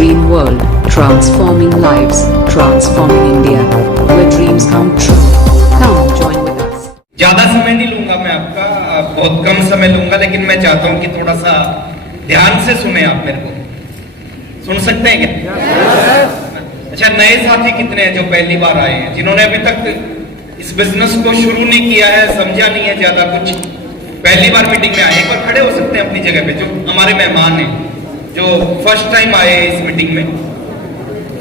dream world, transforming lives, transforming India, where dreams come true. Come join with us. ज्यादा समय नहीं लूंगा मैं आपका, बहुत कम समय लूंगा, लेकिन मैं चाहता हूं कि थोड़ा सा ध्यान से सुने आप मेरे को। सुन सकते हैं क्या? अच्छा, नए साथी कितने हैं जो पहली बार आए हैं, जिन्होंने अभी तक इस बिजनेस को शुरू नहीं किया है, समझा नहीं है ज्यादा कुछ, पहली बार मीटिंग में आए? एक बार खड़े हो सकते हैं अपनी जगह पे, जो हमारे मेहमान हैं, जो फर्स्ट टाइम आए इस मीटिंग में।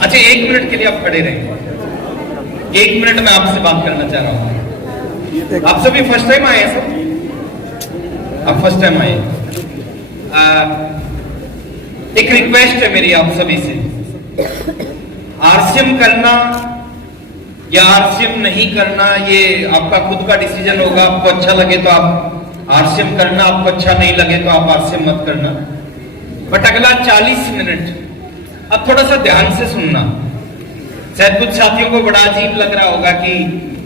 अच्छा, 1 मिनट के लिए आप खड़े रहें। 1 मिनट में आपसे बात करना चाह रहा हूं। आप सभी फर्स्ट टाइम आए हैं सब? आप फर्स्ट टाइम आए। एक रिक्वेस्ट है मेरी आप सभी से, आरसीएम करना या आरसीएम नहीं करना ये आपका खुद का डिसीजन होगा। आपको अच्छा लगे तो आप आरसीएम करना, आपको अच्छा नहीं लगे तो आप आरसीएम मत करना। बट अगला 40 मिनट अब थोड़ा सा ध्यान से सुनना। शायद कुछ साथियों को बड़ा अजीब लग रहा होगा कि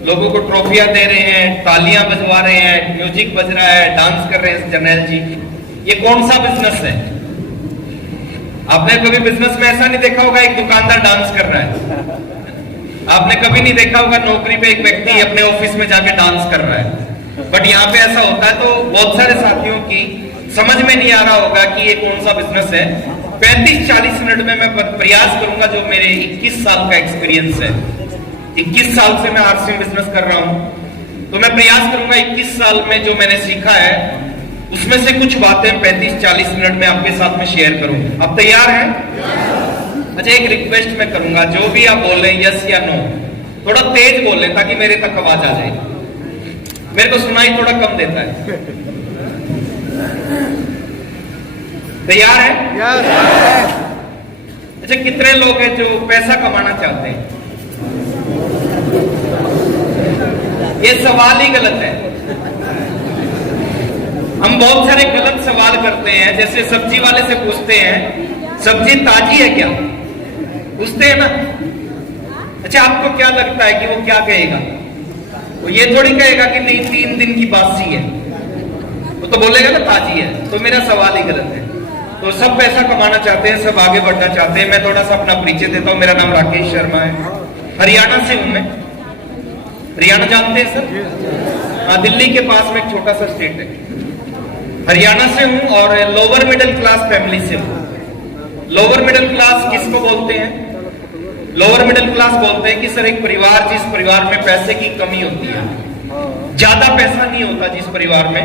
लोगों को ट्रॉफियां दे रहे हैं, तालियां बजवा रहे हैं, म्यूजिक बज रहा है, डांस कर रहे हैं जर्नैल जी, ये कौन सा बिजनेस है? आपने कभी बिजनेस में ऐसा नहीं देखा होगा एक दुकानदार डांस कर रहा है। आपने कभी नहीं देखा होगा नौकरी पे एक व्यक्ति अपने ऑफिस में जाके डांस कर रहा है। बट यहाँ पे ऐसा होता है, तो बहुत सारे साथियों की समझ में नहीं आ रहा होगा कि ये कौन सा बिजनेस है। 35-40 मिनट में मैं प्रयास करूंगा, जो मेरे 21 साल का एक्सपीरियंस है, 21 साल से मैं आरसीएम बिजनेस कर रहा हूं, तो मैं प्रयास करूंगा 21 साल में जो मैंने सीखा है उसमें से कुछ बातें 35-40 मिनट में आपके साथ में शेयर करूं। आप तैयार हैं? अच्छा, एक रिक्वेस्ट मैं करूंगा, जो भी आप बोल रहे हैं यस या नो, थोड़ा तेज बोल लें ताकि मेरे तक आवाज आ जाए। मेरे को सुनाई थोड़ा कम देता है। तैयार है? अच्छा, कितने लोग हैं जो पैसा कमाना चाहते हैं? ये सवाल ही गलत है। हम बहुत सारे गलत सवाल करते हैं, जैसे सब्जी वाले से पूछते हैं सब्जी ताजी है क्या, पूछते हैं ना। अच्छा, आपको क्या लगता है कि वो क्या कहेगा? वो ये थोड़ी कहेगा कि नहीं 3 दिन की बासी है, वो तो बोलेगा ना ताजी है। तो मेरा सवाल ही गलत है। तो सब पैसा कमाना चाहते हैं, सब आगे बढ़ना चाहते हैं। मैं थोड़ा सा अपना परिचय देता हूं। मेरा नाम राकेश शर्मा है, हरियाणा से हूं मैं। हरियाणा जानते हैं सर? हाँ, दिल्ली के पास में एक छोटा सा स्टेट है। हरियाणा से हूं और लोअर मिडिल क्लास फैमिली से हूं। लोअर मिडिल क्लास किसको बोलते हैं? लोअर मिडिल क्लास बोलते हैं कि सर एक परिवार, जिस परिवार में पैसे की कमी होती है, ज्यादा पैसा नहीं होता जिस परिवार में,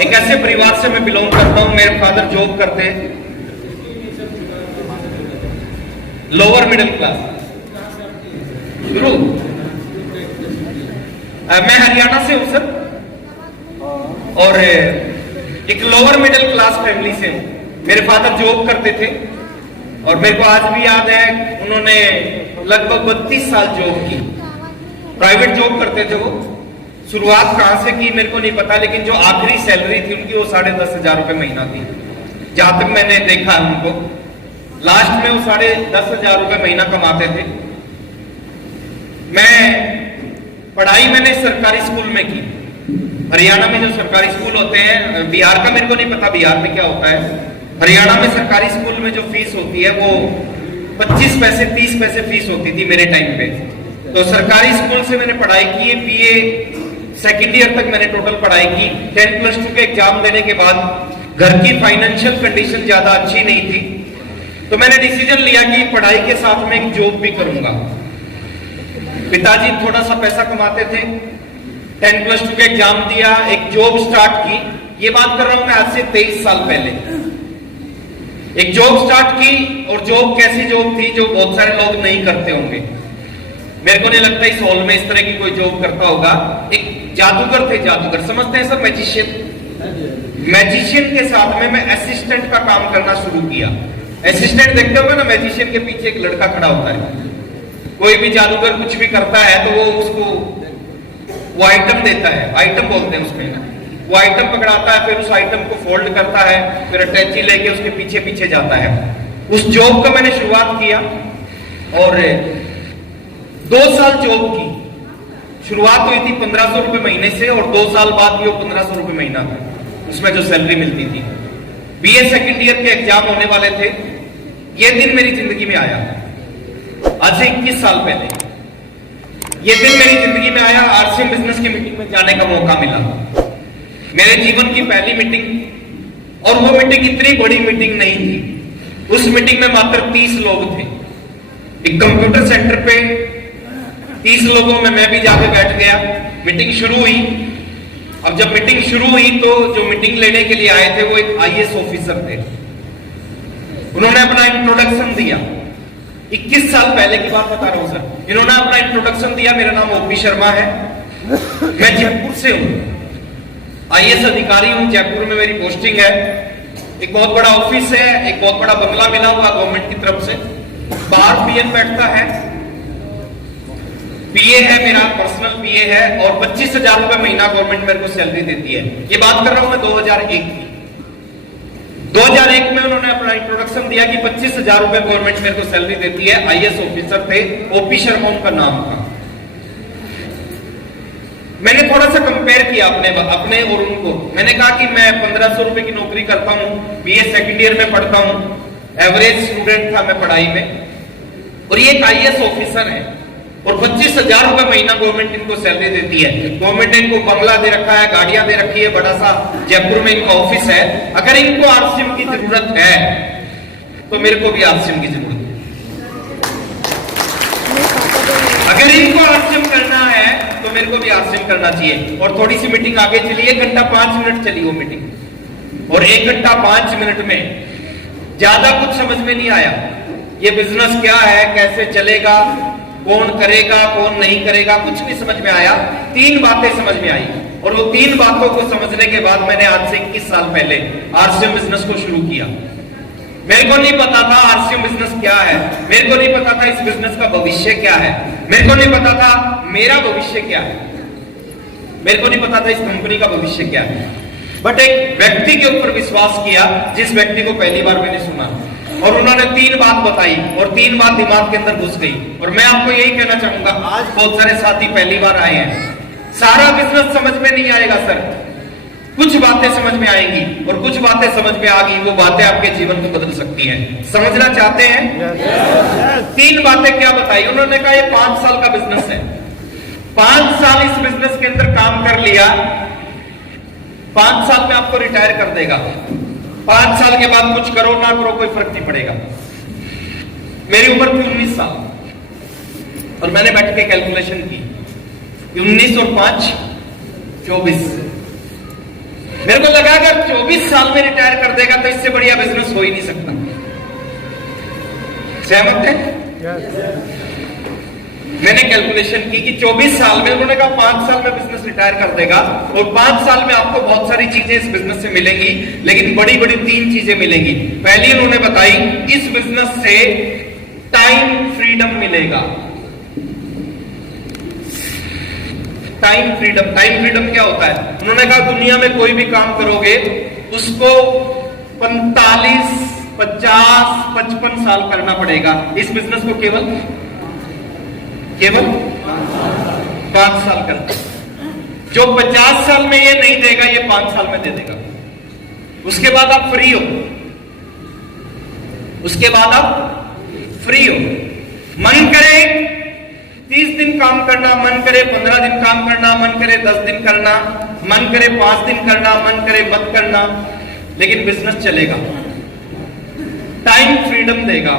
एक ऐसे परिवार से मैं बिलोंग करता हूं। मेरे फादर जॉब करते हैं। लोअर मिडिल क्लास शुरू। मैं हरियाणा से हूं सर, और एक लोअर मिडिल क्लास फैमिली से हूं। मेरे फादर जॉब करते थे और मेरे को आज भी याद है, उन्होंने लगभग 32 साल जॉब की, प्राइवेट जॉब करते थे वो। शुरुआत कहां से की मेरे को नहीं पता, लेकिन जो आखिरी सैलरी थी उनकी वो 10,500 रुपए महीना थी, जहां तक मैंने देखा है उनको। लास्ट में वो 10,500 रुपए महीना कमाते थे। मैं पढ़ाई मैंने सरकारी स्कूल में की। हरियाणा में जो सरकारी स्कूल होते हैं, बिहार का मेरे को नहीं पता बिहार में क्या होता है, हरियाणा में सरकारी स्कूल में जो फीस होती है वो 25 पैसे 30 पैसे फीस होती थी मेरे टाइम पे। तो सरकारी स्कूल से मैंने पढ़ाई की, बीए सेकेंड ईयर तक मैंने टोटल पढ़ाई की। 10+2 के एग्जाम देने के बाद घर की फाइनेंशियल कंडीशन ज्यादा अच्छी नहीं थी, तो मैंने डिसीजन लिया कि पढ़ाई के साथ में एक जॉब भी करूंगा। पिताजी थोड़ा सा पैसा कमाते थे, 10+2 के एग्जाम दिया, एक जॉब स्टार्ट की। ये बात कर रहा हूं मैं आज से 23 साल पहले। एक जॉब स्टार्ट की, और जॉब कैसी जॉब थी जो बहुत सारे लोग नहीं करते होंगे। मेरे को नहीं लगता इस हॉल में इस तरह की कोई जॉब करता होगा। एक जादूगर थे, जादूगर समझते हैं सर, मैजिशियन। मैजिशियन के साथ में मैं असिस्टेंट का काम करना शुरू किया। असिस्टेंट देखते होगा ना, मैजिशियन के पीछे एक लड़का खड़ा होता है। कोई भी जादूगर कुछ भी करता है तो वो उसको वो आइटम देता है, आइटम बोलते हैं उसमें ना, वो आइटम पकड़ाता है, फिर उस आइटम को फोल्ड करता है, फिर अटैची लेके उसके पीछे पीछे जाता है। उस जॉब का मैंने शुरुआत किया और 2 साल जॉब की। शुरुआत हुई थी 1500 रुपए महीने से, और 2 साल बाद भी वो 1500 रुपए महीना था उसमें जो सैलरी मिलती थी। बीए सेकेंड ईयर के एग्जाम होने वाले थे, ये दिन मेरी जिंदगी में आया आज से 21 साल पहले। ये दिन मेरी जिंदगी में आया, आरसीएम बिजनेस की मीटिंग में जाने का मौका मिला। मेरे जीवन की पहली मीटिंग, और वो मीटिंग इतनी बड़ी मीटिंग नहीं थी। उस मीटिंग में मात्र 30 लोग थे। एक कंप्यूटर सेंटर पे 30 लोगों में मैं भी जाके बैठ गया। मीटिंग शुरू हुई। अब जब मीटिंग शुरू हुई तो जो मीटिंग लेने के लिए आए थे वो एक आईएएस ऑफिसर थे। उन्होंने अपना इंट्रोडक्शन दिया। 21 साल पहले की बात बता रहा हूं सर। इन्होंने अपना इंट्रोडक्शन दिया। मेरा नाम ओपी शर्मा है, मैं जयपुर से हूं, आईएएस अधिकारी हूं, जयपुर में मेरी पोस्टिंग है। एक बहुत बड़ा ऑफिस है, एक बहुत बड़ा बंगला मिला हुआ गवर्नमेंट की तरफ से। बाहर पीएन बैठता है, पीए है, मेरा पर्सनल पीए है, और 25,000 रुपए महीना गवर्नमेंट मेरे को सैलरी देती है। ये बात कर रहा हूं मैं 2001 की। 2001 में उन्होंने अपना इंट्रोडक्शन दिया कि 25,000 रुपए गवर्नमेंट मेरे को सैलरी देती है। आईएएस ऑफिसर थे, ओपी शर्मा उनका नाम था। मैंने थोड़ा सा कंपेयर किया अपने और उनको। मैंने कहा कि मैं 1500 रुपए की नौकरी करता हूं, बीए सेकंड ईयर में पढ़ता हूं, एवरेज स्टूडेंट था मैं पढ़ाई में, और ये एक आईएएस ऑफिसर है और 25,000 रुपए महीना गवर्नमेंट इनको सैलरी देती है। गवर्नमेंट ने इनको बंगला दे रखा है, गाड़ियां दे रखी है, बड़ा सा जयपुर में इनका ऑफिस है। अगर इनको आरसीएम की जरूरत है तो मेरे को भी आरसीएम की जरूरत है। अगर इनको आरसीएम करना है तो मेरे को भी आरसीएम करना चाहिए। और थोड़ी सी मीटिंग आगे चली, 1 घंटा 5 मिनट चली वो मीटिंग, और 1 घंटा 5 मिनट में ज्यादा कुछ समझ में नहीं आया। ये बिजनेस क्या है, कैसे चलेगा, कौन करेगा, कौन नहीं करेगा, कुछ नहीं समझ में आया। 3 बातें समझ में आई, और वो 3 बातों को समझने के बाद मैंने आज से 21 साल पहले आरसीएम बिजनेस को शुरू किया। मेरे को नहीं पता था आरसीएम बिजनेस क्या है, मेरे को नहीं पता था इस बिजनेस का भविष्य क्या है, मेरे को नहीं पता था मेरा भविष्य क्या है, मेरे को नहीं पता था इस कंपनी का भविष्य क्या है। बट एक व्यक्ति के ऊपर विश्वास किया, जिस व्यक्ति को पहली बार मैंने सुना, और उन्होंने 3 बात बताई, और 3 बात दिमाग के अंदर घुस गई। और मैं आपको यही कहना चाहूंगा, आज बहुत सारे साथी पहली बार आए हैं। सारा बिजनेस समझ में नहीं आएगा सर, कुछ बातें समझ में आएंगी, और कुछ बातें समझ में आ गई, वो बातें आपके जीवन को बदल सकती हैं। समझना चाहते हैं? 3 बातें क्या बताई उन्होंने? कहा ये 5 साल का बिजनेस है, 5 साल इस बिजनेस के अंदर काम कर लिया, 5 साल में आपको रिटायर कर देगा। 5 साल के बाद कुछ करो ना करो कोई फर्क नहीं पड़ेगा। मेरी उम्र थी 19 साल, और मैंने बैठ के कैलकुलेशन की, 19 और 5 24। मेरे को लगा अगर 24 साल में रिटायर कर देगा तो इससे बढ़िया बिजनेस हो ही नहीं सकता। सहमत है? मैंने कैलकुलेशन की कि 24 साल में, उन्होंने कहा 5 साल में बिजनेस रिटायर कर देगा, और 5 साल में आपको बहुत सारी चीजें इस बिजनेस से मिलेंगी, लेकिन बड़ी बड़ी 3 चीजें मिलेंगी। पहली उन्होंने बताई, इस बिजनेस से टाइम फ्रीडम मिलेगा। टाइम फ्रीडम, टाइम फ्रीडम क्या होता है? उन्होंने कहा दुनिया में कोई भी काम करोगे उसको 45, 50, 55 साल करना पड़ेगा। इस बिजनेस को केवल 5 साल करते। जो 50 साल में ये नहीं देगा, ये 5 साल में दे देगा। उसके बाद आप फ्री हो, उसके बाद आप फ्री हो। मन करे 30 दिन काम करना, मन करे 15 दिन काम करना, मन करे 10 दिन करना, मन करे 5 दिन करना, मन करे मत करना, लेकिन बिजनेस चलेगा। टाइम फ्रीडम देगा।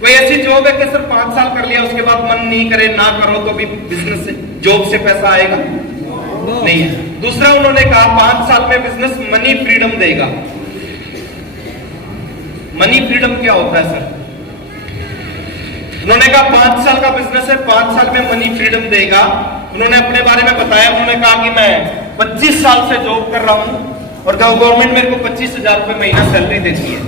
कोई ऐसी जॉब है कि सिर्फ 5 साल कर लिया, उसके बाद मन नहीं करे, ना करो तो भी बिजनेस से, जॉब से पैसा आएगा? नहीं है। दूसरा उन्होंने कहा 5 साल में बिजनेस मनी फ्रीडम देगा। मनी फ्रीडम क्या होता है सर? उन्होंने कहा 5 साल का बिजनेस है, 5 साल में मनी फ्रीडम देगा। उन्होंने अपने बारे में बताया, उन्होंने कहा कि मैं 25 साल से जॉब कर रहा हूं और गवर्नमेंट मेरे को 25,000 रुपए महीना सैलरी देती है।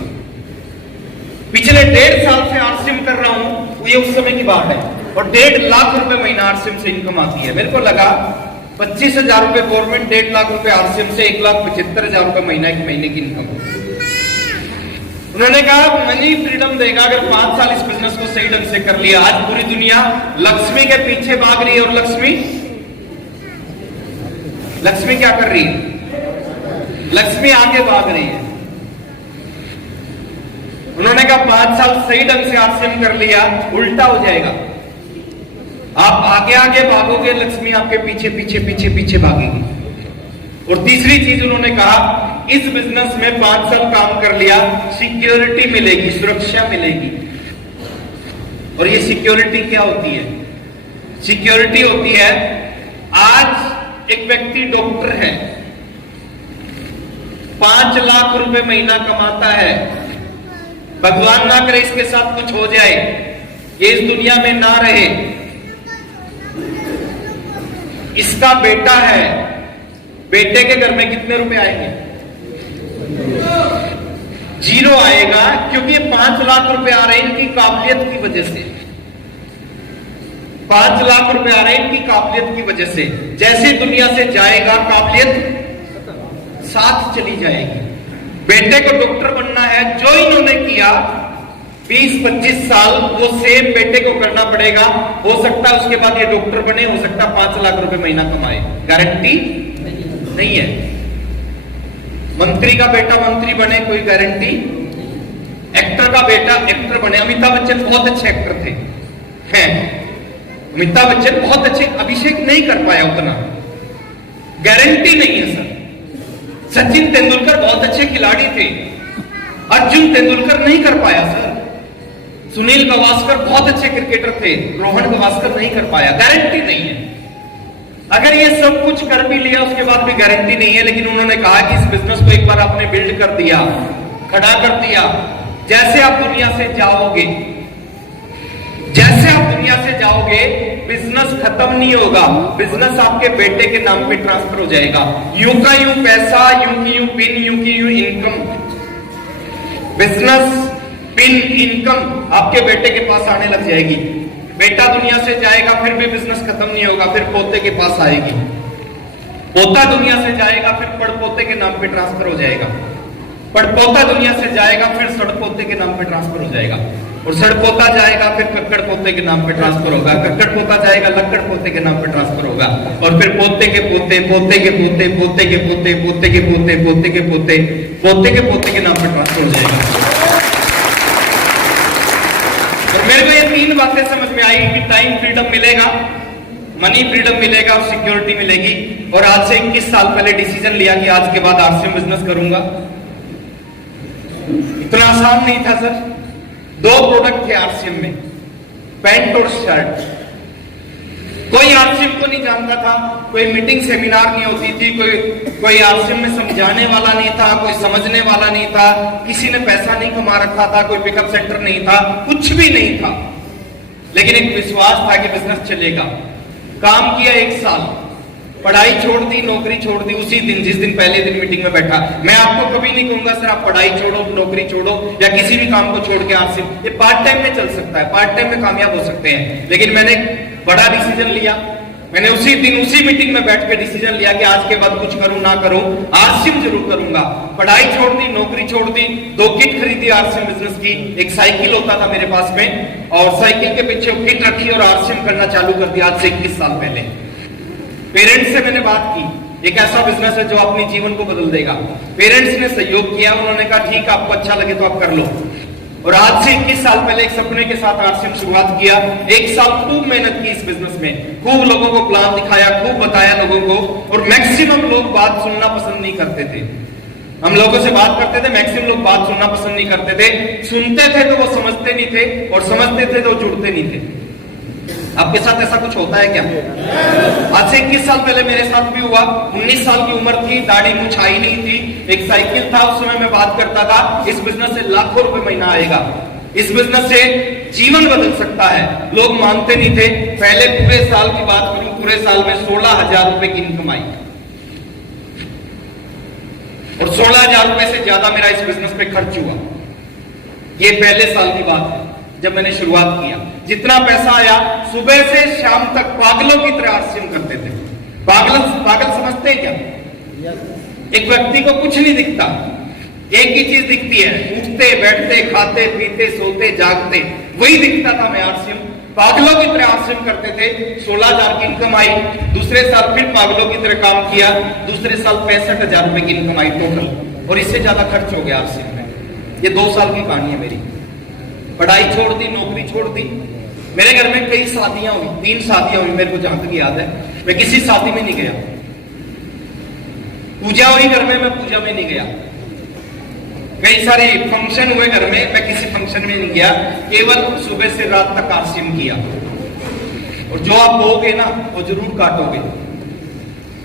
पिछले 1.5 साल से आरसीएम कर रहा हूं, ये उस समय की बात है, और 1.5 लाख रुपए महीना आरसीएम से इनकम आती है। मेरे को लगा 25,000 रुपए गवर्नमेंट, 1.5 लाख रुपए आरसीएम से 1,75,000 रुपए महीना की महीने की इनकम। उन्होंने कहा मनी फ्रीडम देगा अगर 5 साल इस बिजनेस को सही ढंग से कर लिया। आज पूरी दुनिया लक्ष्मी के पीछे भाग रही है, और लक्ष्मी क्या कर रही है? लक्ष्मी आगे भाग रही है। उन्होंने कहा क्या 5 साल सही ढंग से आरसीएम कर लिया, उल्टा हो जाएगा। आप आगे आगे भागोगे, लक्ष्मी आपके पीछे पीछे पीछे पीछे भागेगी। और तीसरी चीज उन्होंने कहा, इस बिजनेस में 5 साल काम कर लिया, सिक्योरिटी मिलेगी, सुरक्षा मिलेगी। और ये सिक्योरिटी क्या होती है? सिक्योरिटी होती है, आज एक व्यक्ति डॉक्टर है, 5 लाख रुपए महीना कमाता है, भगवान ना करे इसके साथ कुछ हो जाए, ये इस दुनिया में ना रहे, इसका बेटा है, बेटे के घर में कितने रुपए आएंगे? 0 आएगा, क्योंकि 5 लाख रुपए आ रहे हैं इनकी काबिलियत की वजह से। 5 लाख रुपए आ रहे हैं इनकी काबिलियत की वजह से। जैसे दुनिया से जाएगा, काबिलियत साथ चली जाएगी। बेटे को डॉक्टर बनना है, जो इन्होंने किया 20-25 साल, वो सेम बेटे को करना पड़ेगा। हो सकता है उसके बाद ये डॉक्टर बने, हो सकता है 5 लाख रुपए महीना कमाए, गारंटी नहीं है। मंत्री का बेटा मंत्री बने, कोई गारंटी। एक्टर का बेटा एक्टर बने, अमिताभ बच्चन बहुत अच्छे एक्टर थे, हैं। अमिताभ बच्चन बहुत अच्छे, अभिषेक नहीं कर पाया उतना, गारंटी नहीं है सर। सचिन तेंदुलकर बहुत अच्छे खिलाड़ी थे, अर्जुन तेंदुलकर नहीं कर पाया सर। सुनील गावस्कर बहुत अच्छे क्रिकेटर थे, रोहन गावस्कर नहीं कर पाया, गारंटी नहीं है। अगर ये सब कुछ कर भी लिया उसके बाद भी गारंटी नहीं है। लेकिन उन्होंने कहा कि इस बिजनेस को एक बार आपने बिल्ड कर दिया, खड़ा कर दिया, जैसे आप दुनिया से जाओगे, जैसे आप दुनिया से जाओगे, बिजनेस खत्म नहीं होगा, बिजनेस आपके बेटे के नाम पे ट्रांसफर हो जाएगा। यूं का यूं पैसा, यूं की यूं पिन, यूं की यूं इनकम, बिजनेस पिन इनकम आपके बेटे के पास आने लग जाएगी। बेटा दुनिया से जाएगा, फिर भी बिजनेस खत्म नहीं होगा, फिर पोते के पास आएगी। पोता दुनिया से जाएगा, फिर पड़पोते के नाम पे ट्रांसफर हो जाएगा। पड़पोता दुनिया से जाएगा, फिर सड़पोते के नाम पे ट्रांसफर हो जाएगा। और सड़पोता जाएगा, फिर कक्कड़ पोते के नाम पे ट्रांसफर होगा। कक्कड़ पोता जाएगा, लक्कड़ पोते के नाम पे ट्रांसफर होगा। और फिर पोते के पोते, पोते के पोते, पोते के पोते, पोते के पोते, पोते के पोते, पोते के पोते के नाम पे ट्रांसफर हो जाएगा। और मेरे को ये 3 बातें समझ में आई कि टाइम फ्रीडम मिलेगा, मनी फ्रीडम मिलेगा और सिक्योरिटी मिलेगी। और आज से 21 साल पहले डिसीजन लिया कि आज के बाद आरसीएम बिजनेस करूंगा। इतना आसान नहीं था सर। 2 प्रोडक्ट थे आरसीएम में, पैंट और शर्ट। कोई आरसीएम को नहीं जानता था, कोई मीटिंग सेमिनार नहीं होती थी, कोई आरसीएम में समझाने वाला नहीं था, कोई समझने वाला नहीं था, किसी ने पैसा नहीं कमा रखा था, कोई पिकअप सेंटर नहीं था, कुछ भी नहीं था। लेकिन एक विश्वास था कि बिजनेस चलेगा। काम किया 1 साल, पढ़ाई छोड़ दी, नौकरी छोड़ दी उसी दिन, जिस दिन पहले दिन मीटिंग में बैठा। मैं आपको कभी नहीं कहूंगा सर आप पढ़ाई छोड़ो, नौकरी छोड़ो या किसी भी काम को छोड़ के आरसीएम, ये पार्ट टाइम में चल सकता है, पार्ट टाइम में कामयाब हो सकते हैं। लेकिन मैंने बड़ा डिसीजन लिया, मैंने उसी दिन उसी मीटिंग में बैठ के डिसीजन लिया कि आज के बाद कुछ करूं ना करूं, आरसीएम जरूर करूंगा। पढ़ाई छोड़ दी, नौकरी छोड़ दी, 2 किट खरीदी आरसीएम बिजनेस की। एक साइकिल होता था मेरे पास में, और साइकिल के पीछे किट रखी और आरसीएम करना चालू कर दिया आज से 21 साल पहले। पेरेंट्स से मैंने बात की, एक ऐसा बिजनेस है जो अपने जीवन को बदल देगा। पेरेंट्स ने सहयोग किया, उन्होंने कहा ठीक है आपको अच्छा लगे तो आप कर लो। और आज से 21 साल पहले एक सपने के साथ आरसीएम शुरुआत किया। 1 साल खूब मेहनत की इस बिजनेस में, खूब लोगों को प्लान दिखाया, खूब बताया लोगों को। और मैक्सिमम लोग बात सुनना पसंद नहीं करते थे। हम लोगों से बात करते थे, मैक्सिमम लोग बात सुनना पसंद नहीं करते थे। सुनते थे तो वो समझते नहीं थे, और समझते थे तो जुड़ते नहीं थे। आपके साथ ऐसा कुछ होता है क्या? आज से 21 साल पहले मेरे साथ भी हुआ। 19 साल की उम्र थी, दाढ़ी मूंछ आई नहीं थी, एक साइकिल था, उस समय मैं बात करता था इस बिजनेस से लाखों रुपए महीना आएगा, इस बिजनेस से जीवन बदल सकता है। लोग मानते नहीं थे। पहले पूरे साल की बात करूं, पूरे साल में 16,000 रुपए की इनकम आई, और 16,000 रुपए से ज्यादा मेरा इस बिजनेस पे खर्च हुआ। ये पहले साल की बात है जब मैंने शुरुआत किया। जितना पैसा आया, सुबह से शाम तक पागलों की तरह आरसीएम करते थे। पागल समझते हैं क्या? एक व्यक्ति को कुछ नहीं दिखता, एक ही चीज दिखती है, उठते बैठते खाते पीते सोते जागते, वही दिखता था। मैं आरसीएम पागलों की तरह आरसीएम करते थे। 16,000 की इनकम आई। दूसरे साल फिर पागलों की तरह काम किया, दूसरे साल 65,000 रुपए की इनकम आई टोटल, और इससे ज्यादा खर्च हो गया आरसीएम में। ये 2 साल की कहानी है मेरी। पढ़ाई छोड़ दी, नौकरी छोड़ दी। मेरे घर में कई शादियां हुई, 3 शादियां हुई मेरे को जहां तक याद है। मैं किसी शादी में नहीं गया। पूजा हुई घर में, मैं पूजा में नहीं गया। कई सारे फंक्शन हुए घर में, मैं किसी फंक्शन में नहीं गया। केवल सुबह से रात तक आरसीएम किया। और जो आप बोगे ना वो जरूर काटोगे।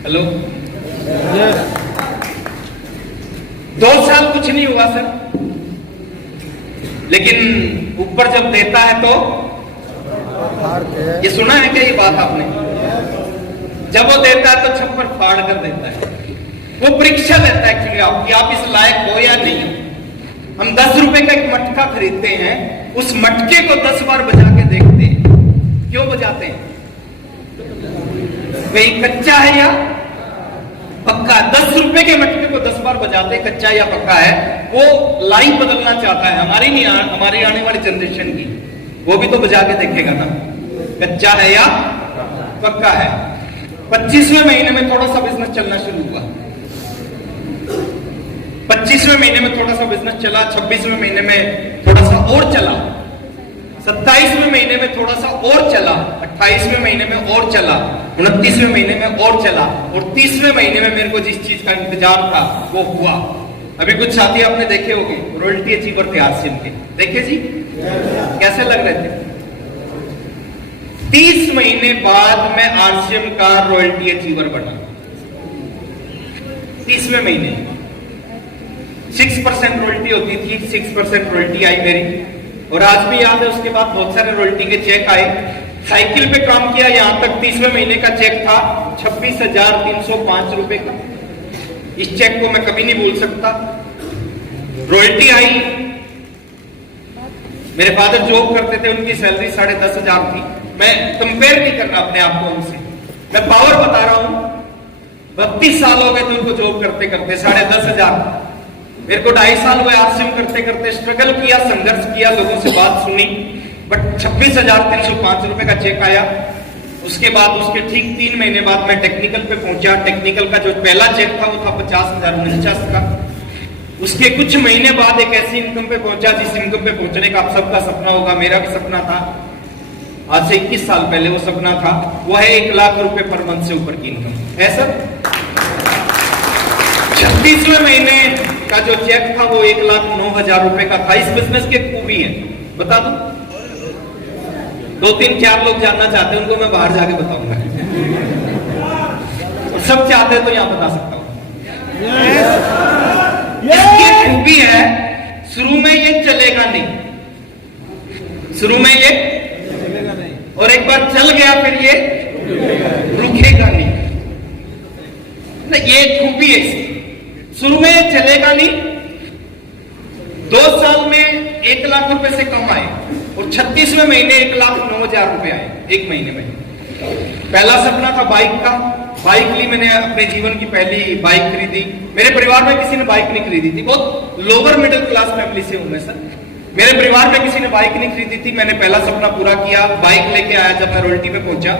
हेलो, 2 साल कुछ नहीं हुआ सर, लेकिन ऊपर जब देता है तो ये सुना है क्या ये बात आपने? जब वो देता है तो छप्पर फाड़ कर देता है। वो परीक्षा लेता है एक्चुअली आपकी, आप इस लायक हो या नहीं। हम 10 रुपए का एक मटका खरीदते हैं, उस मटके को 10 बार बजा के देखते हैं। क्यों बजाते हैं? भाई कच्चा है या पक्का? 10 रुपए के मटके को 10 बार बजाते हैं, कच्चा या पक्का है। वो लाइफ बदलना चाहता है हमारी नहीं, हमारी आने वाली जनरेशन की। वो भी तो बजा के देखेगा ना, कच्चा है या पक्का है। 25वें महीने में थोड़ा सा बिजनेस चलना शुरू हुआ। 25वें महीने में थोड़ा सा बिजनेस चला, 26वें महीने में थोड़ा सा और चला, 27वें महीने में थोड़ा सा और चला, 28वें महीने में और चला, 29वें महीने में और चला, और 30वें महीने में मेरे को जिस चीज का इंतजार था वो हुआ। अभी कुछ साथी आपने देखे होंगे, रॉयल्टी अचीवर थे आरसीएम के, देखे जी कैसे लग रहे थे? 30 महीने बाद मैं आरसीएम का रॉयल्टी अचीवर बना। 30वें महीने 6% रॉयल्टी होती थी, 6% रॉयल्टी आई मेरी। और आज भी याद है, उसके बाद बहुत सारे रॉयल्टी के चेक आए। साइकिल पे काम किया, यहां तक 30वें महीने का चेक था 26,305 रुपए का। इस चेक को मैं कभी नहीं भूल सकता। रॉयल्टी आई, मेरे फादर जॉब करते थे, उनकी सैलरी 10,500 थी। मैं कंपेयर नहीं कर रहा अपने आप को उनसे, मैं पावर बता रहा हूं। 32 साल हो गए थे उनको जॉब करते करते, 10,500। मेरे को 2.5 साल हुए आरसीएम करते करते, स्ट्रगल किया, संघर्ष किया, लोगों से बात सुनी, बट 26,305 रुपए का चेक आया। उसके बाद उसके ठीक 3 महीने बाद मैं टेक्निकल पे पहुंचा। टेक्निकल का जो पहला चेक था वो था 50,049 का। उसके कुछ महीने बाद एक ऐसी इनकम पे पहुंचा जिस इनकम पे पहुंचने का आप सबका सपना होगा, मेरा भी सपना था। आज से 21 साल पहले वो सपना था, वो है 1 लाख रुपए पर मंथ से ऊपर की इनकम है सर। 36वें महीने का जो चेक था वो 1,09,000 रुपए का था। इस बिजनेस की खूबी है, बता दूं? 2-3-4 लोग जानना चाहते हैं, उनको मैं बाहर जाके बताऊंगा। और सब चाहते हैं तो यहां बता सकता हूं। इसकी खूबी है, शुरू में ये चलेगा नहीं, शुरू में ये चलेगा नहीं, और एक बार चल गया फिर ये रुकेगा नहीं। ये खूबी है इसकी। शुरू में ये चलेगा नहीं, 2 साल में 1 लाख रुपए से कम आए, और 36वें महीने 1,09,000 रुपए आए एक महीने में। पहला सपना था बाइक का। बाइक ली मैंने, अपने जीवन की पहली बाइक खरीदी। मेरे परिवार में किसी ने बाइक नहीं खरीदी थी, बहुत लोअर मिडिल क्लास फैमिली से हूं मैं सर। मेरे परिवार में किसी ने बाइक नहीं खरीदी थी। मैंने पहला सपना पूरा किया, बाइक लेके आया। जब मैं रॉयल्टी पे पहुंचा,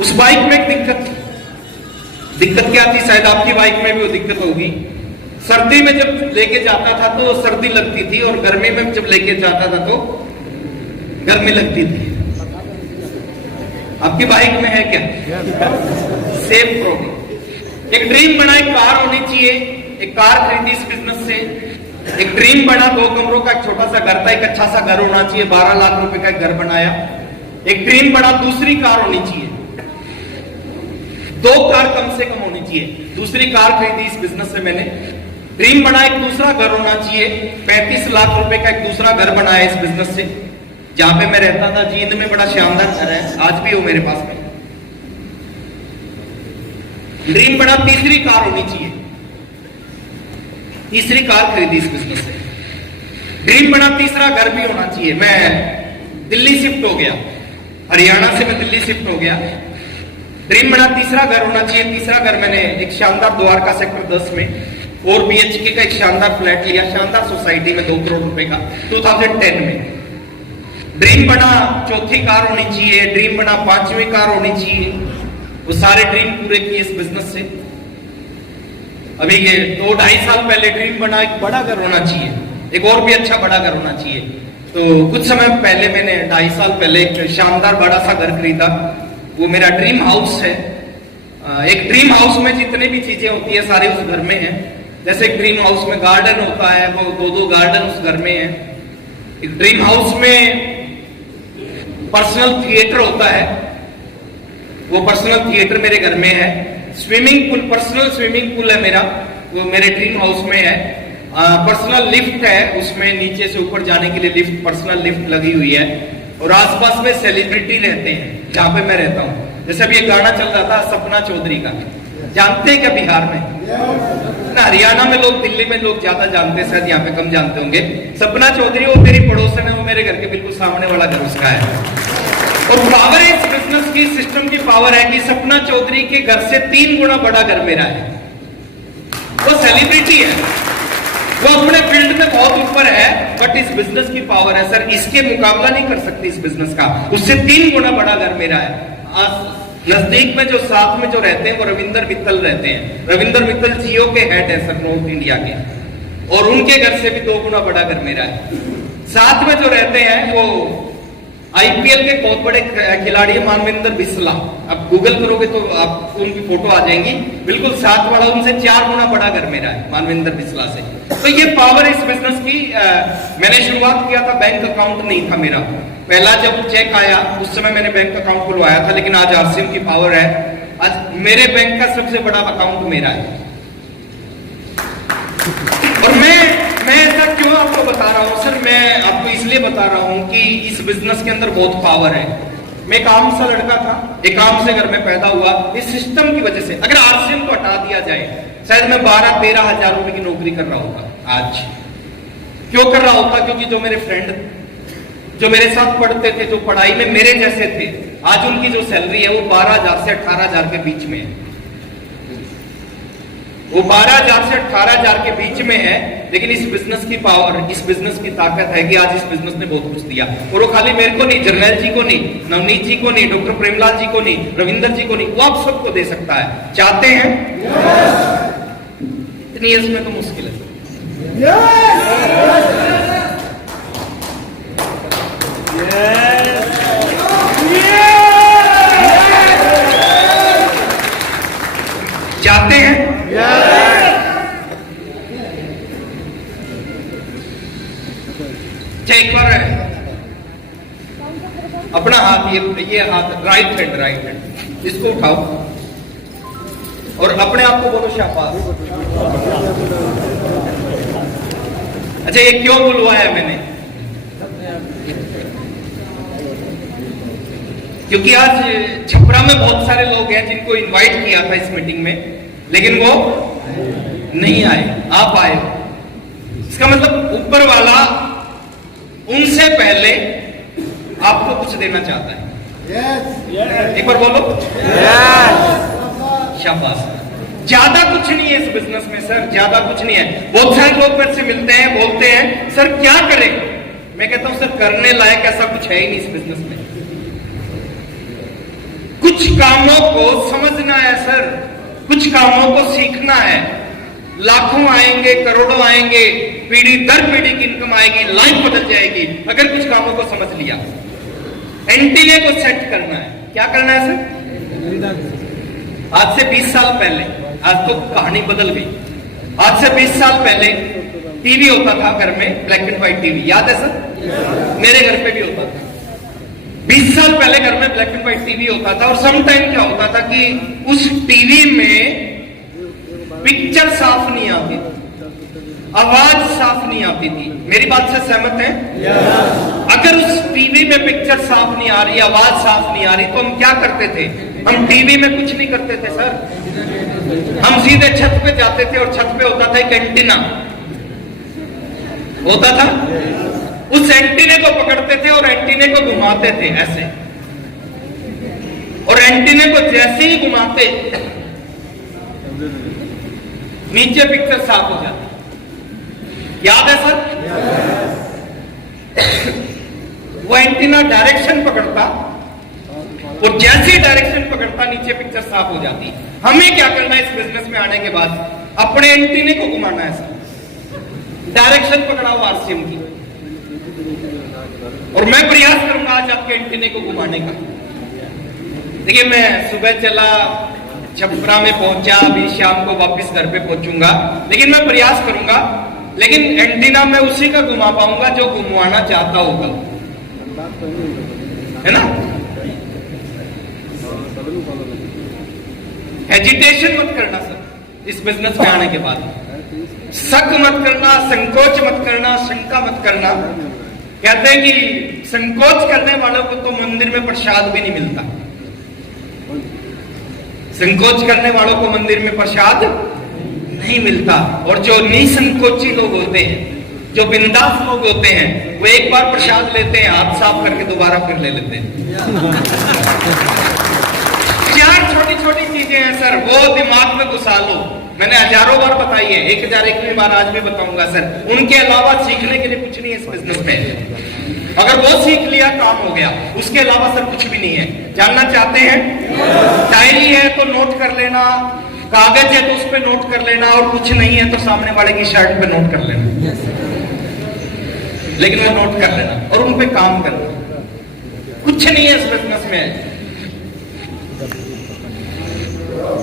उस बाइक में एक दिक्कत थी। दिक्कत क्या थी? शायद आपकी बाइक में भी वो दिक्कत होगी। सर्दी में जब लेके जाता था तो सर्दी लगती थी, और गर्मी में जब लेके जाता था तो गर्मी लगती थी। आपकी बाइक में है क्या? Same problem. एक ड्रीम बना, एक कार होनी चाहिए। एक कार खरीदी इस बिजनेस से। एक ड्रीम बना, 2 कमरों का एक छोटा सा घर था, एक अच्छा सा घर होना चाहिए। 12 लाख रुपए का एक घर बनाया। एक ड्रीम बना, दूसरी कार होनी चाहिए। 2 कार कम से कम होनी चाहिए। दूसरी कार खरीदी इस बिजनेस से मैंने। ड्रीम बना, एक दूसरा घर होना चाहिए। 35 लाख रुपए का एक दूसरा घर बनाया इस बिजनेस से, जहां पे मैं रहता था। जींद में बड़ा शानदार घर है, आज भी हो मेरे पास में। ड्रीम बना, तीसरी कार होनी चाहिए। तीसरी कार खरीदी इस बिजनेस से। ड्रीम बना, तीसरा घर भी होना चाहिए। मैं दिल्ली शिफ्ट हो गया, हरियाणा से मैं दिल्ली शिफ्ट हो गया। ड्रीम बना, तीसरा घर होना चाहिए। तीसरा घर मैंने एक शानदार द्वारका सेक्टर 10 में 4 BHK का एक शानदार फ्लैट लिया, शानदार सोसाइटी में, 2 करोड़ रुपए का, 2010 में। ड्रीम बना, चौथी कार होनी चाहिए। ड्रीम बना, 5वीं कार होनी चाहिए। वो सारे ड्रीम पूरे किए इस बिजनेस से। अभी ये 2-2.5 साल पहले ड्रीम बना, एक बड़ा घर होना चाहिए, एक और भी अच्छा बड़ा घर होना चाहिए। तो कुछ समय पहले मैंने 2.5 साल पहले एक शानदार बड़ा सा घर खरीदा। वो मेरा ड्रीम हाउस है। एक ड्रीम हाउस में जितने भी चीजें होती है सारे उस घर में है। जैसे एक ड्रीम हाउस में गार्डन होता है, वो 2-2 गार्डन उस घर में है। एक ड्रीम हाउस में पर्सनल थिएटर होता है, वो पर्सनल थिएटर मेरे घर में है। Swimming pool, personal swimming pool है मेरा, वो मेरे ड्रीम हाउस में है। पर्सनल लिफ्ट है, उसमें नीचे से ऊपर जाने के लिए लिफ्ट, पर्सनल लिफ्ट लगी हुई है। और आसपास में सेलिब्रिटी रहते हैं जहां पे मैं रहता हूँ। जैसे अभी एक गाना चल रहा था सपना चौधरी का, जानते हैं क्या बिहार में? ना हरियाणा में लोग, दिल्ली में लोग ज्यादा जानते हैं, शायद यहाँ पे कम जानते होंगे। सपना चौधरी वो मेरी पड़ोसन है, वो मेरे घर के बिल्कुल सामने वाला घर उसका है। और पावर है इस बिजनेस की, सिस्टम की पावर है कि सपना चौधरी के घर से 3 गुना बड़ा घर मेरा है। वो सेलिब्रिटी है, वो अपने फील्ड में बहुत ऊपर है, बट इस बिजनेस की पावर है सर, इसके मुकाबला नहीं कर सकती इस बिजनेस का। उससे 3 गुना बड़ा घर मेरा है। नजदीक में जो साथ में जो रहते हैं वो रविंदर मित्तल रहते हैं। रविंदर मित्तल जियो के हेड है सर, नॉर्थ इंडिया के, और उनके घर से भी 2 गुना बड़ा घर मेरा है। साथ में जो रहते हैं वो आईपीएल के बहुत बड़े खिलाड़ी है, मानवेंद्र बिस्ला। आप गूगल करोगे तो आपको उनकी फोटो आ जाएंगी। बिल्कुल साथ वाला, उनसे 4 गुना बड़ा घर मेरा है मानवेंद्र बिस्ला से। तो ये पावर है इस बिजनेस की। मैंने शुरुआत किया था, बैंक अकाउंट नहीं था मेरा। पहला जब चेक आया उस समय मैंने बैंक अकाउंट खुलवाया था, लेकिन आज आरसीएम की पावर है। आज मेरे बैंक का सबसे बड़ा अकाउंट मेरा है। और मैं ऐसा क्यों आपको बता रहा हूं सर? मैं आपको इसलिए बता रहा हूं कि इस बिजनेस के अंदर बहुत पावर है। मैं एक आम सा लड़का था, एक आम से घर में पैदा हुआ। इस सिस्टम की वजह से अगर आरसीएम को हटा दिया जाए, शायद मैं 12-13 हजार रुपए की नौकरी कर रहा होता आज। क्यों कर रहा होता? क्योंकि जो मेरे फ्रेंड, जो मेरे साथ पढ़ते थे, जो पढ़ाई में मेरे जैसे थे, आज उनकी जो सैलरी है वो 12,000 से 18,000 के बीच में है। वो 12,000 से 18,000 के बीच में है। लेकिन इस बिजनेस की पावर, इस बिजनेस की ताकत है कि आज इस बिजनेस ने बहुत कुछ दिया। और वो खाली मेरे को नहीं, जर्नैल जी को नहीं, नवनीत जी को नहीं, डॉक्टर प्रेमलाल जी को नहीं, रविंदर जी को नहीं, वो आप सबको दे सकता है। चाहते हैं? इतनी एज में तो मुश्किल है। चाहते हैं? एक बार अपना हाथ, ये हाथ, राइट हैंड, इसको उठाओ और अपने आप को बोलो शाबाश। अच्छा, ये क्यों बुलवाया मैंने? क्योंकि आज छपरा में बहुत सारे लोग हैं जिनको इनवाइट किया था इस मीटिंग में, लेकिन वो नहीं आए, आप आए। इसका मतलब ऊपर वाला उनसे पहले आपको कुछ देना चाहता है। एक बार बोलो शाबाश। ज्यादा कुछ नहीं है इस बिजनेस में सर, ज्यादा कुछ नहीं है। बहुत सारे लोग मेरे से मिलते हैं, बोलते हैं सर क्या करें? मैं कहता हूं सर, करने लायक ऐसा कुछ है ही नहीं इस बिजनेस में। कुछ कामों को समझना है सर, कुछ कामों को सीखना है। लाखों आएंगे, करोड़ों आएंगे, पीढ़ी दर पीढ़ी की इनकम आएगी, लाइफ बदल जाएगी अगर कुछ कामों को समझ लिया। एंटीने को सेट करना है। क्या करना है सर? आज से 20 साल पहले, आज तो कहानी बदल गई। आज से 20 साल पहले टीवी होता था घर में, ब्लैक एंड व्हाइट टीवी, याद है सर? मेरे घर पे भी होता था। 20 साल पहले घर में ब्लैक एंड व्हाइट टीवी होता था। और सम टाइम क्या होता था कि उस टीवी में पिक्चर साफ नहीं आती, आवाज साफ नहीं आती थी। मेरी बात से सहमत हैं? अगर उस टीवी में पिक्चर साफ नहीं आ रही, आवाज साफ नहीं आ रही, तो हम क्या करते थे? हम टीवी में कुछ नहीं करते थे सर, हम सीधे छत पे जाते थे और छत पे होता था एक एंटीना होता था। उस एंटीने को पकड़ते थे और एंटीने को घुमाते थे ऐसे, और एंटीने को जैसे ही घुमाते नीचे पिक्चर साफ हो जाती। याद है सर? वो एंटीना डायरेक्शन पकड़ता और जैसे ही डायरेक्शन पकड़ता नीचे पिक्चर साफ हो जाती। हमें क्या करना है इस बिजनेस में आने के बाद? अपने एंटीने को घुमाना है सर। डायरेक्शन पकड़ाओ आरसीएम की, और मैं प्रयास करूंगा आज आपके एंटीने को घुमाने का। देखिए, मैं सुबह चला, छपरा में पहुंचा, अभी शाम को वापस घर पे पहुंचूंगा, लेकिन मैं प्रयास करूंगा, लेकिन एंटीना मैं उसी का घुमा पाऊंगा जो घुमाना चाहता होगा, है ना। हेजिटेशन मत करना सर इस बिजनेस में आने के बाद, शक मत करना, संकोच मत करना, शंका मत करना। कहते हैं कि संकोच करने वालों को तो मंदिर में प्रसाद भी नहीं मिलता। संकोच करने वालों को मंदिर में प्रसाद नहीं मिलता। और जो निसंकोची लोग होते हैं, जो बिंदास लोग होते हैं, वो एक बार प्रसाद लेते हैं, हाथ साफ करके दोबारा फिर ले लेते हैं। चार छोटी छोटी चीजें हैं सर, वो दिमाग में घुसा लो। मैंने हजारों बार बताई है, 1001वीं बार आज भी बताऊंगा सर। उनके अलावा सीखने के लिए कुछ नहीं है इस बिजनेस में। अगर वो सीख लिया काम हो गया, उसके अलावा सर कुछ भी नहीं है। जानना चाहते हैं? डायरी है तो नोट कर लेना, कागज है तो उस पर नोट कर लेना, और कुछ नहीं है तो सामने वाले की शर्ट पे नोट कर लेना, लेकिन वो नोट कर लेना और उन पे काम करना। कुछ नहीं है इस बिजनेस में।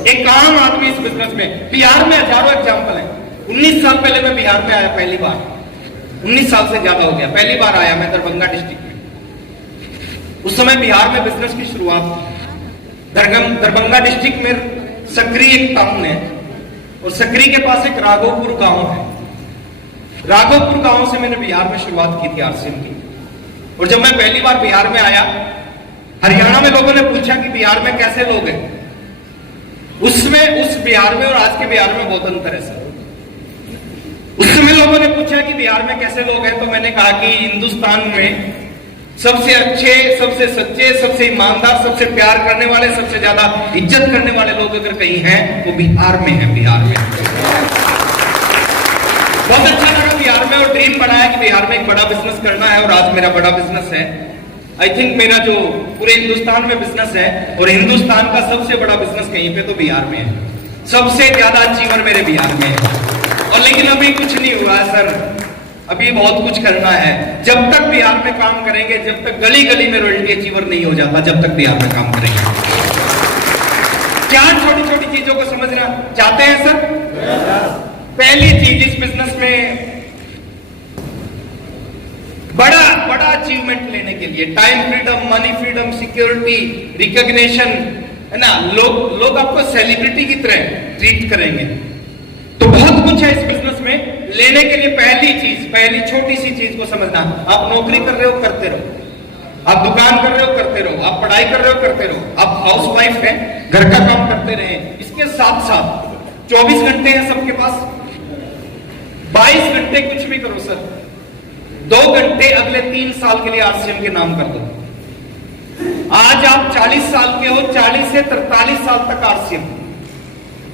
एक आम आदमी इस बिजनेस में, बिहार में हजारों एग्जाम्पल है। 19 साल पहले मैं बिहार में आया पहली बार, 19 साल से ज्यादा हो गया। पहली बार आया मैं दरभंगा डिस्ट्रिक्ट में। उस समय बिहार में बिजनेस की शुरुआत, दरभंगा डिस्ट्रिक्ट में सकरी एक टाउन है, और सकरी के पास एक राघोपुर गांव है। राघोपुर गांव से मैंने बिहार में शुरुआत की थी आरसीएम की। और जब मैं पहली बार बिहार में आया, हरियाणा में लोगों ने पूछा कि बिहार में कैसे लोग हैं। उसमें उस बिहार में और आज के बिहार में बहुत अंतर है सर। उस समय लोगों ने पूछा कि बिहार में कैसे लोग हैं, तो मैंने कहा कि हिंदुस्तान में सबसे अच्छे, सबसे सच्चे, सबसे ईमानदार, सबसे प्यार करने वाले, सबसे ज्यादा इज्जत करने वाले लोग अगर कहीं हैं वो बिहार में हैं। बिहार में बहुत अच्छा लगा बिहार में, और ड्रीम बनाया कि बिहार में एक बड़ा बिजनेस करना है, और आज मेरा बड़ा बिजनेस है। आई थिंक मेरा जो पूरे हिंदुस्तान में बिजनेस है, और हिंदुस्तान का सबसे बड़ा बिजनेस कहीं पे तो बिहार में है। सबसे ज्यादा अचीवर मेरे बिहार में है। और लेकिन अभी कुछ नहीं हुआ है सर, अभी बहुत कुछ करना है। जब तक बिहार में काम करेंगे, जब तक गली गली में रॉयल्टी अचीवर नहीं हो जाता, जब तक बिहार में काम करेंगे। चार छोटी छोटी चीजों को समझना चाहते हैं सर। पहली चीज, इस बिजनेस में बड़ा अचीवमेंट लेने के लिए time freedom, money freedom, security, recognition, है ना। लोग आपको सेलिब्रिटी की तरह ट्रीट करेंगे। तो बहुत कुछ है इस बिजनेस में लेने के लिए। पहली छोटी सी चीज को समझना। आप नौकरी कर रहे हो, करते रहो। आप दुकान कर रहे हो, करते रहो। आप पढ़ाई कर रहे हो, करते रहो। आप हाउस वाइफ है, घर का काम करते रहे। इसके साथ साथ 24 घंटे हैं सबके पास, 22 घंटे कुछ भी करो सर। 2 घंटे अगले 3 साल के लिए आरसीएम के नाम कर दो। आज आप 40 साल के हो, 40 से 43 साल तक आरसीएम।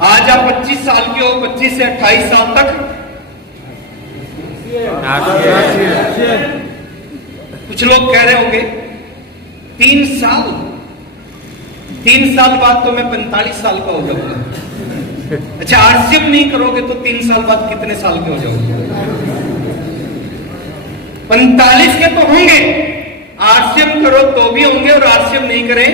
आज आप 25 साल के हो, 25 से 28 साल तक कुछ लोग कह रहे होंगे 3 साल बाद तो मैं 45 साल का हो जाऊंगा। अच्छा, आरसीएम नहीं करोगे तो 3 साल बाद कितने साल के हो जाओगे? 45 के तो होंगे। आरसीएम करो तो भी होंगे, और आरसीएम नहीं करें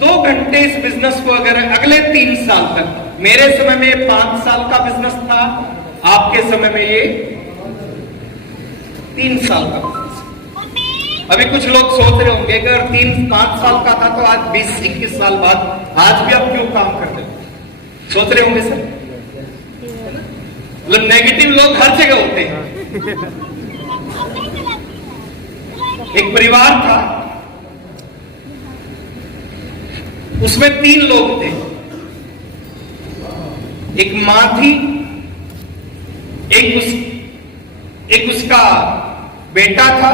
दो घंटे इस बिजनेस को अगर अगले 3 साल तक, मेरे समय में ये 5 साल का बिजनेस था, आपके समय में ये 3 साल का बिजनेस। अभी कुछ लोग सोच रहे होंगे अगर 3-5 साल का था तो आज 20-21 साल बाद आज भी आप क्यों काम करते हो, सोच रहे होंगे सर। मतलब नेगेटिव लोग हर जगह होते हैं। एक परिवार था, उसमें 3 लोग थे। एक मां थी, एक उसका बेटा था,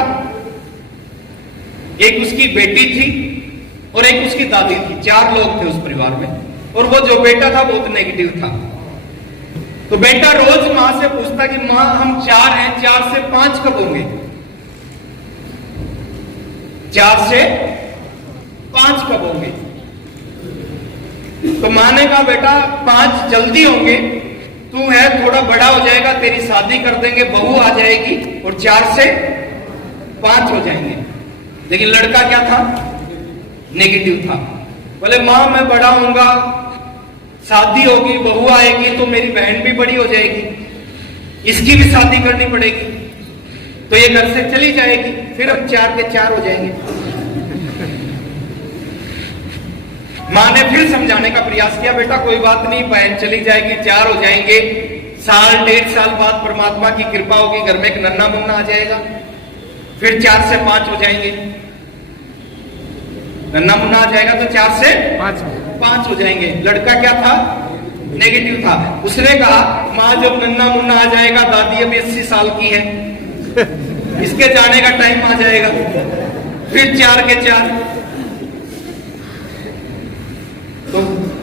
एक उसकी बेटी थी, और एक उसकी दादी थी। 4 लोग थे उस परिवार में। और वो जो बेटा था बहुत नेगेटिव था। तो बेटा रोज मां से पूछता कि मां हम 4 हैं, 4 से 5 कब होंगे? 4 से 5 कब होंगे? तो मां ने कहा बेटा 5 जल्दी होंगे, तू है थोड़ा बड़ा हो जाएगा, तेरी शादी कर देंगे, बहू आ जाएगी और 4 से 5 हो जाएंगे। लेकिन लड़का क्या था? नेगेटिव था। बोले मां मैं बड़ा होऊंगा, शादी होगी, बहू आएगी तो मेरी बहन भी बड़ी हो जाएगी, इसकी भी शादी करनी पड़ेगी, तो ये घर से चली जाएगी, फिर हम 4 के 4 हो जाएंगे। मां ने फिर समझाने का प्रयास किया, बेटा कोई बात नहीं, बहन चली जाएगी, 4 हो जाएंगे, साल 1.5 साल बाद परमात्मा की कृपा होगी, घर में एक नन्ना मुन्ना आ जाएगा, फिर 4 से 5 हो जाएंगे। नन्ना मुन्ना आ जाएगा तो 4 से 5 हो जाएंगे। लड़का क्या था? नेगेटिव था। उसने कहा मां जब नन्ना मुन्ना आ जाएगा, दादी अभी 80 साल की है, इसके जाने का टाइम आ जाएगा, फिर 4 के 4। तो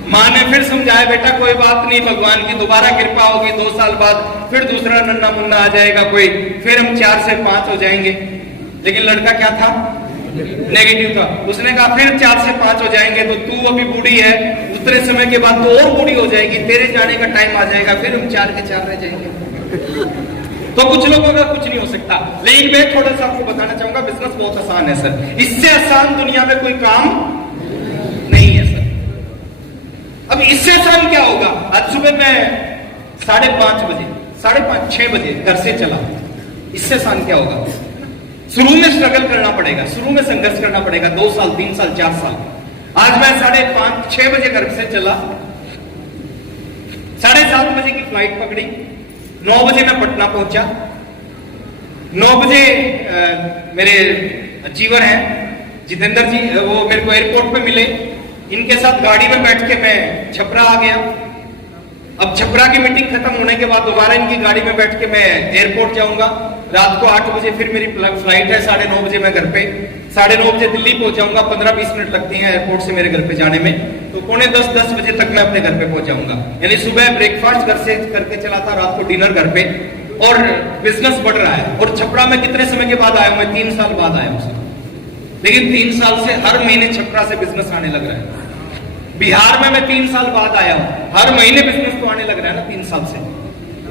मां ने फिर समझाया, बेटा कोई बात नहीं, भगवान की दोबारा कृपा होगी, 2 साल बाद फिर दूसरा नन्ना मुन्ना आ जाएगा कोई, फिर हम 4 से 5 हो जाएंगे। लेकिन लड़का क्या था? नेगेटिव था। उसने कहा फिर 4 से 5 हो जाएंगे तो तू अभी बूढ़ी है, उतने समय के बाद तो और बूढ़ी हो जाएगी, तेरे जाने का टाइम आ जाएगा, फिर हम 4 के 4 रह जाएंगे। तो कुछ लोगों का कुछ नहीं हो सकता। लेकिन मैं थोड़ा सा आपको बताना चाहूंगा, बिजनेस बहुत आसान है सर, इससे आसान दुनिया में कोई काम नहीं है सर। अब इससे आसान क्या होगा? आज सुबह मैं 5:30 बजे, 5:30 6 बजे घर से चला, इससे आसान क्या होगा? शुरू में स्ट्रगल करना पड़ेगा, शुरू में संघर्ष करना पड़ेगा, 2 साल 3 साल 4 साल। आज मैं 5:30 6 बजे घर से चला, 7:30 बजे की फ्लाइट पकड़ी, 9 बजे मैं पटना पहुंचा। 9 बजे मेरे अचीवर हैं जितेंद्र जी, वो मेरे को एयरपोर्ट पे मिले, इनके साथ गाड़ी में बैठ के मैं छपरा आ गया। अब छपरा की मीटिंग खत्म होने के बाद दोबारा इनकी गाड़ी में बैठ के मैं एयरपोर्ट जाऊंगा। रात को 8 बजे फिर मेरी फ्लाइट है, 9:30 बजे मैं घर पे, 9:30 बजे दिल्ली पहुंच जाऊंगा, 15-20 मिनट लगती हैं एयरपोर्ट से मेरे घर पे जाने में, तो 9:45-10 बजे तक मैं अपने घर पे पहुंच जाऊंगा। यानी सुबह ब्रेकफास्ट घर से करके चला था, रात को डिनर घर पे, और बिजनेस बढ़ रहा है। और छपरा में कितने समय के बाद आया हूं मैं? 3 साल बाद आया हूं सर। लेकिन 3 साल से हर महीने छपरा से बिजनेस आने लग रहा है। बिहार में मैं 3 साल बाद आया हूं, हर महीने बिजनेस तो आने लग रहा है ना 3 साल से।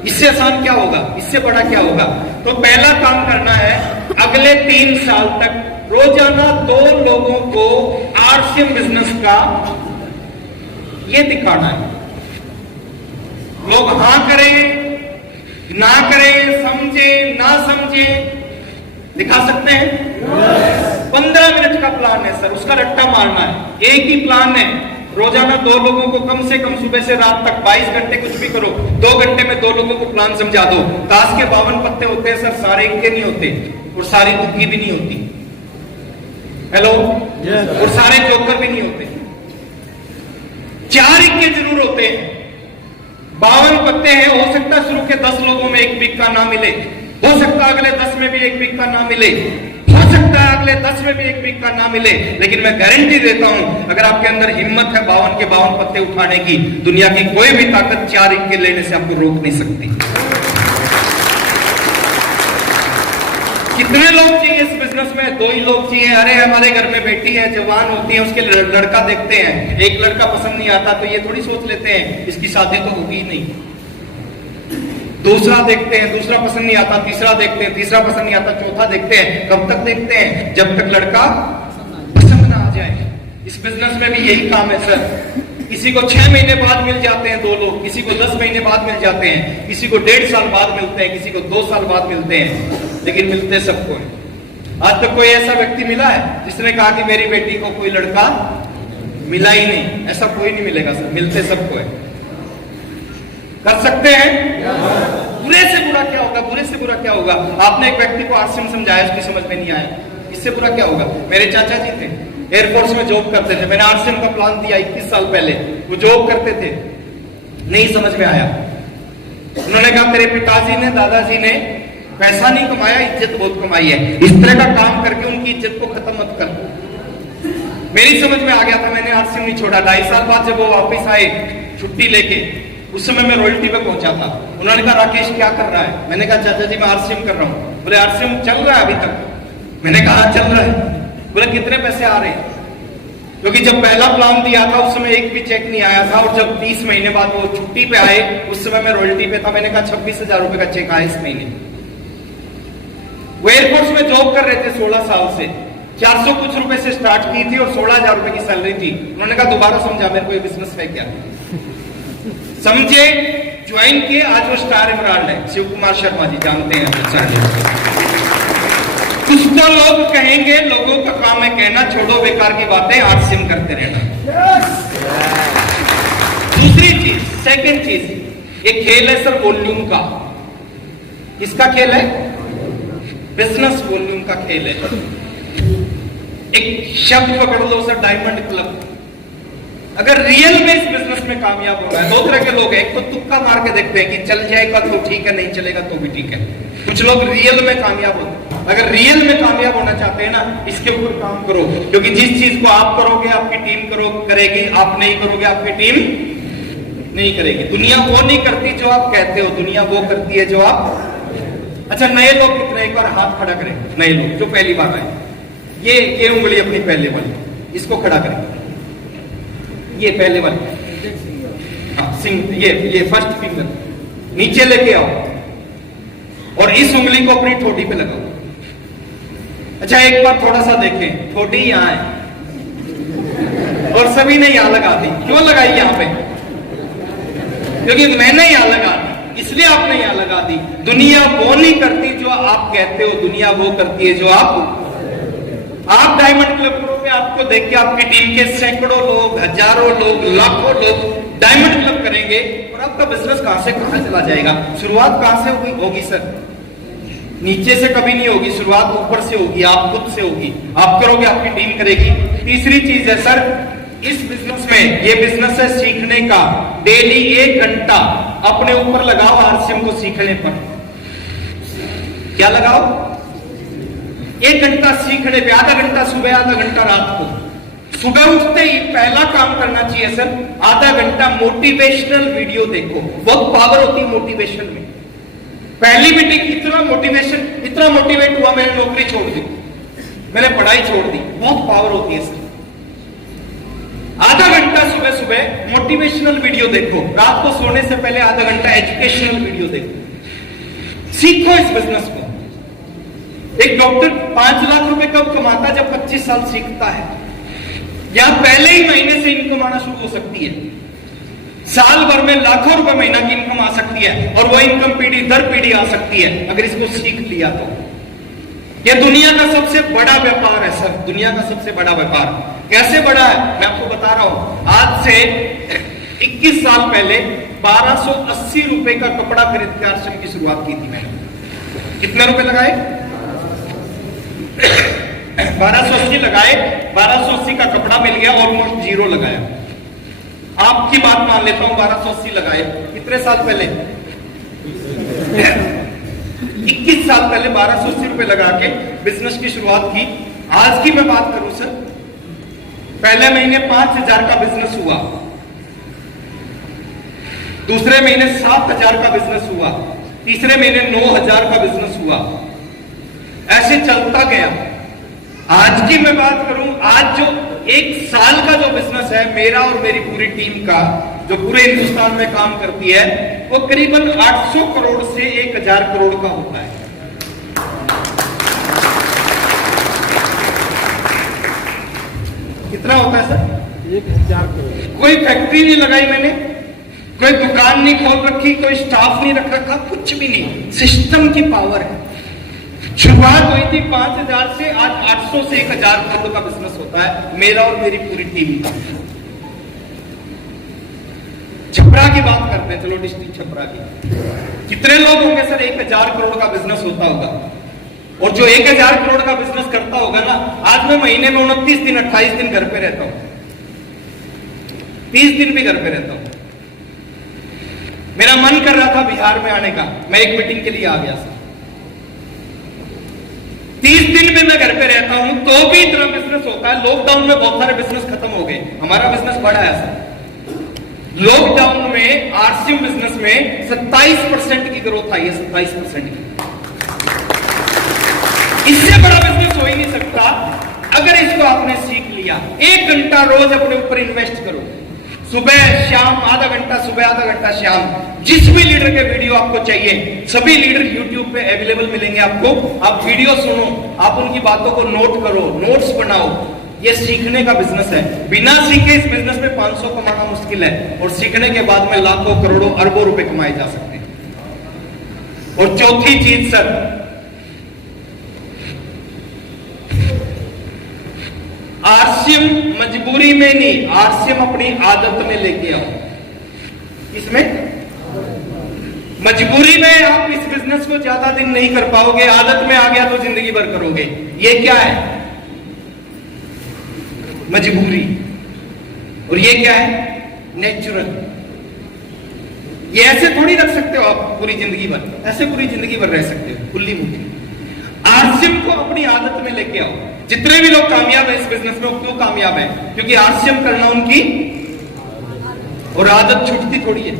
इससे आसान क्या होगा? इससे बड़ा क्या होगा? तो पहला काम करना है, अगले 3 साल तक रोजाना 2 लोगों को आरसीएम बिजनेस का ये दिखाना है। लोग हां करें ना करें, समझे ना समझे, दिखा सकते हैं। 15 मिनट का प्लान है सर, उसका रट्टा मारना है। एक ही प्लान है, रोजाना 2 लोगों को कम से कम सुबह से रात तक 22 घंटे कुछ भी करो, 2 घंटे में 2 लोगों को प्लान समझा दो। ताश के 52 पत्ते होते हैं सर, सारे इक्के नहीं होते, और सारी दुखी भी नहीं होती, हेलो, और सारे जोकर भी नहीं होते, 4 इक्के जरूर होते हैं। 52 पत्ते हैं, हो सकता है शुरू के 10 लोगों में एक बिक का ना मिले, हो सकता है अगले 10 में भी एक बिक का ना मिले, हो सकता है अगले 10 में भी एक बिक का ना मिले, लेकिन मैं गारंटी देता हूं, अगर आपके अंदर हिम्मत है 52 के 52 पत्ते उठाने की, दुनिया की कोई भी ताकत 4 इक्के लेने से आपको रोक नहीं सकती। कितने लोग चाहिए इस बिजनेस में? 2 ही लोग चाहिए। अरे हमारे घर में बेटी है, जवान होती है, उसके लड़का देखते हैं, एक लड़का पसंद नहीं आता तो ये थोड़ी सोच लेते हैं इसकी शादी तो होगी ही नहीं। दूसरा देखते हैं, दूसरा पसंद नहीं आता, तीसरा देखते हैं, तीसरा पसंद नहीं आता, चौथा देखते हैं। कब तक देखते हैं? जब तक लड़का पसंद ना आ जाए। इस बिजनेस में भी यही काम है सर। किसी को 6 महीने बाद मिल जाते हैं 2 लोग, किसी को 10 महीने बाद मिल जाते हैं, किसी को 1.5 साल बाद मिलते हैं, किसी को 2 साल बाद मिलते हैं, लेकिन मिलते सबको है। आज तक कोई ऐसा व्यक्ति मिला है जिसने कहा कि मेरी बेटी को कोई लड़का मिला ही नहीं? ऐसा कोई नहीं मिलेगा सर, मिलते सबको है। कर सकते हैं? बुरे से बुरा क्या होगा? बुरे से बुरा क्या होगा? आपने एक व्यक्ति को आरसीएम समझाया, उसकी समझ में नहीं आया, इससे बुरा क्या होगा? मेरे चाचा जी थे, एयरफोर्स में जॉब करते थे, मैंने आरसीएम का प्लान दिया 21 साल पहले, वो जॉब करते थे, नहीं समझ में आया। उन्होंने कहा तेरे पिताजी ने, दादाजी ने पैसा नहीं कमाया, इज्जत बहुत कमाई है, इस तरह का काम करके उनकी इज्जत को खत्म मत कर। मेरी समझ में आ गया था, मैंने आरसीएम नहीं छोड़ा। 2.5 साल बाद जब वो वापस आए छुट्टी लेके, उस समय मैं रॉयल्टी पे पहुंचा था। उन्होंने कहा राकेश क्या कर रहा है? मैंने कहा चाचा जी मैं आरसीएम कर रहा हूं। बोले आरसीएम चल रहा है अभी तक? मैंने कहा चल रहा है। बोले कितने पैसे आ रहे हैं? क्योंकि जब पहला प्लान दिया था उस समय एक भी चेक नहीं आया था, और जब 30 महीने बाद वो छुट्टी पे आए उस समय मैं रॉयल्टी पे था, मैंने कहा 26,000 रुपए का चेक आया इस महीने। वो एयरफोर्स में जॉब कर रहे थे 16 साल से, 400 कुछ रुपए से स्टार्ट की थी और 16,000 रुपए की सैलरी थी। उन्होंने कहा दोबारा समझा मेरे को ये बिजनेस है क्या, समझे, ज्वाइन किए, आज वो स्टार इमरान है। शिव कुमार शर्मा जी जानते हैं। कुछ तो लोग कहेंगे लोगों का काम है कहना, छोड़ो बेकार की बातें, आरसीएम करते रहना। दूसरी चीज, सेकंड चीज, एक खेल है सर वॉल्यूम का। किसका खेल है? बिजनेस वॉल्यूम का खेल है। एक शब्द पकड़ लो सर, डायमंड क्लब। अगर रियल में इस बिजनेस में कामयाब होना है, दो तरह के लोग हैं, एक तो तुक्का मार के देखते हैं कि चल जाएगा तो ठीक है, नहीं चलेगा तो भी ठीक है। कुछ लोग रियल में कामयाब होते हैं। अगर रियल में कामयाब होना चाहते हैं ना, इसके ऊपर काम करो, क्योंकि जिस चीज को आप करोगे आपकी टीम करेगी, आप नहीं करोगे आपकी टीम नहीं करेगी। दुनिया वो नहीं करती जो आप कहते हो, दुनिया वो करती है जो आप। अच्छा, नए लोग कितने, एक बार हाथ खड़ा करें, नए लोग जो पहली बार आए, ये उंगली अपनी पहले वाली, इसको खड़ा करें, ये पहले वाली, हाँ, ये फर्स्ट फिंगर नीचे लेके आओ और इस उंगली को अपनी ठोड़ी पे लगाओ। अच्छा, एक बार थोड़ा सा देखें, ठोड़ी यहां है और सभी ने यहां लगा दी। क्यों लगाई यहां पे? क्योंकि मैंने यहां लगा दी, इसलिए आपने यहां लगा दी। दुनिया वो नहीं करती जो आप कहते हो, दुनिया वो करती है जो आप डायमंड क्लब करोगे, आपको देख के आपकी टीम के सैकड़ों लोग, हजारों लोग, लाखों लोग डायमंड क्लब करेंगे, और आपका बिजनेस कहां से कहां चला जाएगा। शुरुआत कहां से होगी सर? नीचे से कभी नहीं होगी, शुरुआत ऊपर से होगी, आप खुद से होगी, आप करोगे, आपकी टीम करेगी। तीसरी चीज है सर, इस बिजनेस में, ये बिजनेस है सीखने का। डेली 1 घंटा अपने ऊपर लगाओ आरसीएम को सीखने पर। क्या लगाओ? 1 घंटा सीखने पे, आधा घंटा सुबह, आधा घंटा रात को। सुबह उठते ही पहला काम करना चाहिए सर, आधा घंटा मोटिवेशनल वीडियो देखो। बहुत पावर होती है मोटिवेशन में। पहली मीटिंग इतना मोटिवेट हुआ, मैंने नौकरी छोड़ दी, मैंने पढ़ाई छोड़ दी। बहुत पावर होती है सर। आधा घंटा सुबह सुबह मोटिवेशनल वीडियो देखो, रात को सोने से पहले आधा घंटा एजुकेशनल वीडियो देखो। सीखो इस बिजनेस को। एक डॉक्टर 5 लाख रुपए कब कमाता है? जब 25 साल सीखता है, या पहले ही महीने से इनकम आना शुरू हो सकती है। साल भर में लाखों रुपए महीना की इनकम आ सकती है, और वो इनकम पीढ़ी दर पीढ़ी आ सकती है अगर इसको सीख लिया तो। ये दुनिया का सबसे बड़ा व्यापार है सर, दुनिया का सबसे बड़ा व्यापार। कैसे बड़ा है मैं आपको बता रहा हूं। आज से 21 साल पहले 1280 रुपए का कपड़ा खरीद के आश्रम की शुरुआत की थी मैंने। कितने रुपए लगाए? 1280 लगाए। 1280 का कपड़ा मिल गया, ऑलमोस्ट जीरो लगाया। आपकी बात मान लेता हूं, 1280 लगाए। कितने साल पहले? 21 साल पहले 1280 रुपए लगा के बिजनेस की शुरुआत की। आज की मैं बात करूं सर, पहले महीने 5,000 का बिजनेस हुआ, दूसरे महीने 7,000 का बिजनेस हुआ, तीसरे महीने 9,000 का बिजनेस हुआ, ऐसे चलता गया। आज की मैं बात करूं, आज जो 1 साल का जो बिजनेस है मेरा और मेरी पूरी टीम का, जो पूरे हिंदुस्तान में काम करती है, वो करीबन 800 करोड़ से 1,000 करोड़ का होता है। कितना होता है सर? 1,000 करोड़। कोई फैक्ट्री नहीं लगाई मैंने, कोई दुकान नहीं खोल रखी, कोई स्टाफ नहीं रख रखा, कुछ भी नहीं। सिस्टम की पावर है। शुरुआत हुई थी 5,000 से, आज 800 से 1,000 करोड़ का बिजनेस होता है मेरा और मेरी पूरी टीम का। छपरा की बात करते हैं, चलो डिस्ट्रिक्ट छपरा की। कितने लोग होंगे सर 1,000 करोड़ का बिजनेस होता होगा? और जो 1,000 करोड़ का बिजनेस करता होगा ना, आज मैं महीने में 29 दिन 28 दिन घर पे रहता हूं, 30 दिन भी घर पे रहता हूं। मेरा मन कर रहा था बिहार में आने का, मैं एक मीटिंग के लिए आ गया सर। 30 दिन में मैं घर पे रहता हूं तो भी इतना बिजनेस होता है। लॉकडाउन में बहुत सारे बिजनेस खत्म हो गए, हमारा बिजनेस बढ़ा है सर। लॉकडाउन में आरसीएम बिजनेस में 27% की ग्रोथ आई है, 27% की। इससे बड़ा बिजनेस हो ही नहीं सकता। अगर इसको आपने सीख लिया, 1 घंटा रोज अपने ऊपर इन्वेस्ट करो, सुबह शाम आधा घंटा, सुबह आधा घंटा शाम। जिस भी लीडर के वीडियो आपको चाहिए, सभी लीडर YouTube पे अवेलेबल मिलेंगे आपको। आप वीडियो सुनो, आप उनकी बातों को नोट करो, नोट्स बनाओ। ये सीखने का बिजनेस है। बिना सीखे इस बिजनेस में 500 कमाना मुश्किल है, और सीखने के बाद में लाखों करोड़ों अरबों रुपए कमाए जा सकते हैं। और चौथी चीज सर, आरसीएम मजबूरी में नहीं, आरसीएम अपनी आदत में लेके आओ। इसमें मजबूरी में आप इस बिजनेस को ज्यादा दिन नहीं कर पाओगे, आदत में आ गया तो जिंदगी भर करोगे। ये क्या है? मजबूरी। और ये क्या है? नेचुरल। ये ऐसे थोड़ी रख सकते हो आप पूरी जिंदगी भर, ऐसे पूरी जिंदगी भर रह सकते हो खुली मुट्ठी। आरसीएम को अपनी आदत में लेके आओ। जितने भी लोग कामयाब है इस बिजनेस में, क्यों कामयाब है? क्योंकि आरसीएम करना उनकी और आदत छूटती थोड़ी है।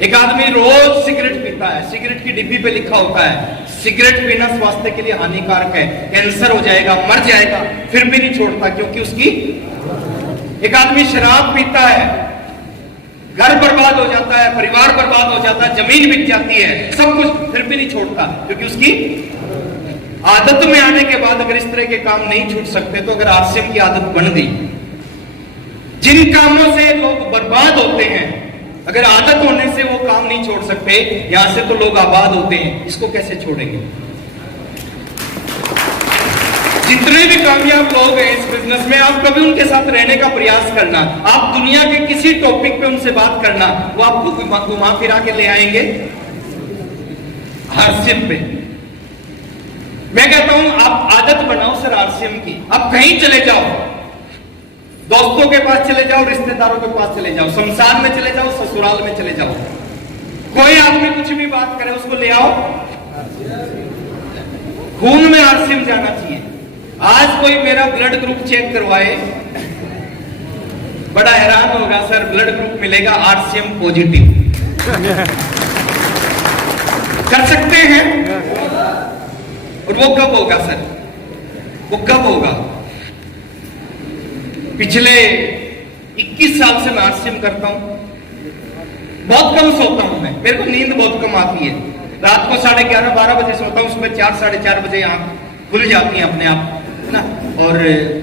एक आदमी रोज सिगरेट पीता है, सिगरेट की डिब्बी पे लिखा होता है सिगरेट पीना स्वास्थ्य के लिए हानिकारक है, कैंसर हो जाएगा, मर जाएगा, फिर भी नहीं छोड़ता क्योंकि उसकी। एक आदमी शराब पीता है, घर बर्बाद हो जाता है, परिवार बर्बाद हो जाता है, जमीन बिक जाती है, सब कुछ, फिर भी नहीं छोड़ता क्योंकि उसकी आदत में आने के बाद अगर इस तरह के काम नहीं छूट सकते, तो अगर आरसीएम की आदत बन गई, जिन कामों से लोग बर्बाद होते हैं, अगर आदत होने से वो काम नहीं छोड़ सकते, यहां से तो लोग आबाद होते हैं, इसको कैसे छोड़ेंगे? जितने भी कामयाब लोग हैं इस बिजनेस में, आप कभी उनके साथ रहने का प्रयास करना, आप दुनिया के किसी टॉपिक पे उनसे बात करना, वो आपको घुमा फिरा के ले आएंगे आरसीएम पे। मैं कहता हूं आप आदत बनाओ सर आरसीएम की। आप कहीं चले जाओ, दोस्तों के पास चले जाओ, रिश्तेदारों के पास चले जाओ, शमशान में चले जाओ, ससुराल में चले जाओ, कोई आदमी कुछ भी बात करे उसको ले आओ, खून में आरसीएम जाना चाहिए। आज कोई मेरा ब्लड ग्रुप चेक करवाए, बड़ा हैरान होगा सर, ब्लड ग्रुप मिलेगा आरसीएम पॉजिटिव। कर सकते हैं? और वो कब होगा सर? वो कब होगा? पिछले 21 साल से मैं आरसीएम करता हूं, बहुत कम सोता हूं मैं, मेरे को नींद बहुत कम आती है। रात को 11:30 12 बजे सोता हूं, सुबह 4 साढ़े 4 बजे आंख खुल जाती है अपने आप, है ना। और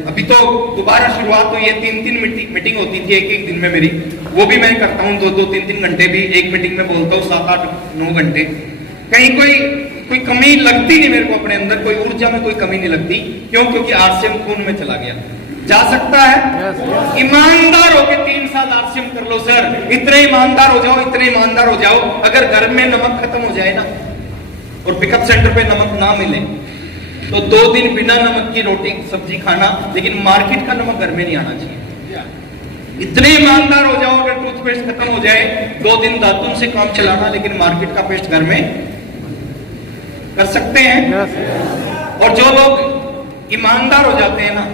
अभी तो दोबारा शुरुआत हुई है, 3-3 मीटिंग होती थी एक दिन में मेरी, वो भी मैं करता हूँ 2-2 3-3 घंटे भी एक मीटिंग में बोलता हूँ, 7-8-9 घंटे। कहीं कोई कमी लगती नहीं मेरे को अपने अंदर, कोई ऊर्जा में कोई कमी नहीं लगती। क्यों? क्योंकि आरसीएम खून में चला गया। जा सकता है? ईमानदार होके 3 साल आरसीएम कर लो सर, इतने ईमानदार हो जाओ, इतने ईमानदार हो जाओ। अगर घर में नमक खत्म हो जाए ना, और पिकअप सेंटर पे नमक ना मिले, तो 2 दिन बिना नमक की रोटी सब्जी खाना, लेकिन मार्केट का नमक घर में नहीं आना चाहिए। इतने ईमानदार हो जाओ, अगर टूथपेस्ट खत्म हो जाए, 2 दिन दातुन से काम चलाना, लेकिन मार्केट का पेस्ट घर में कर सकते हैं। और जो लोग ईमानदार हो जाते हैं ना,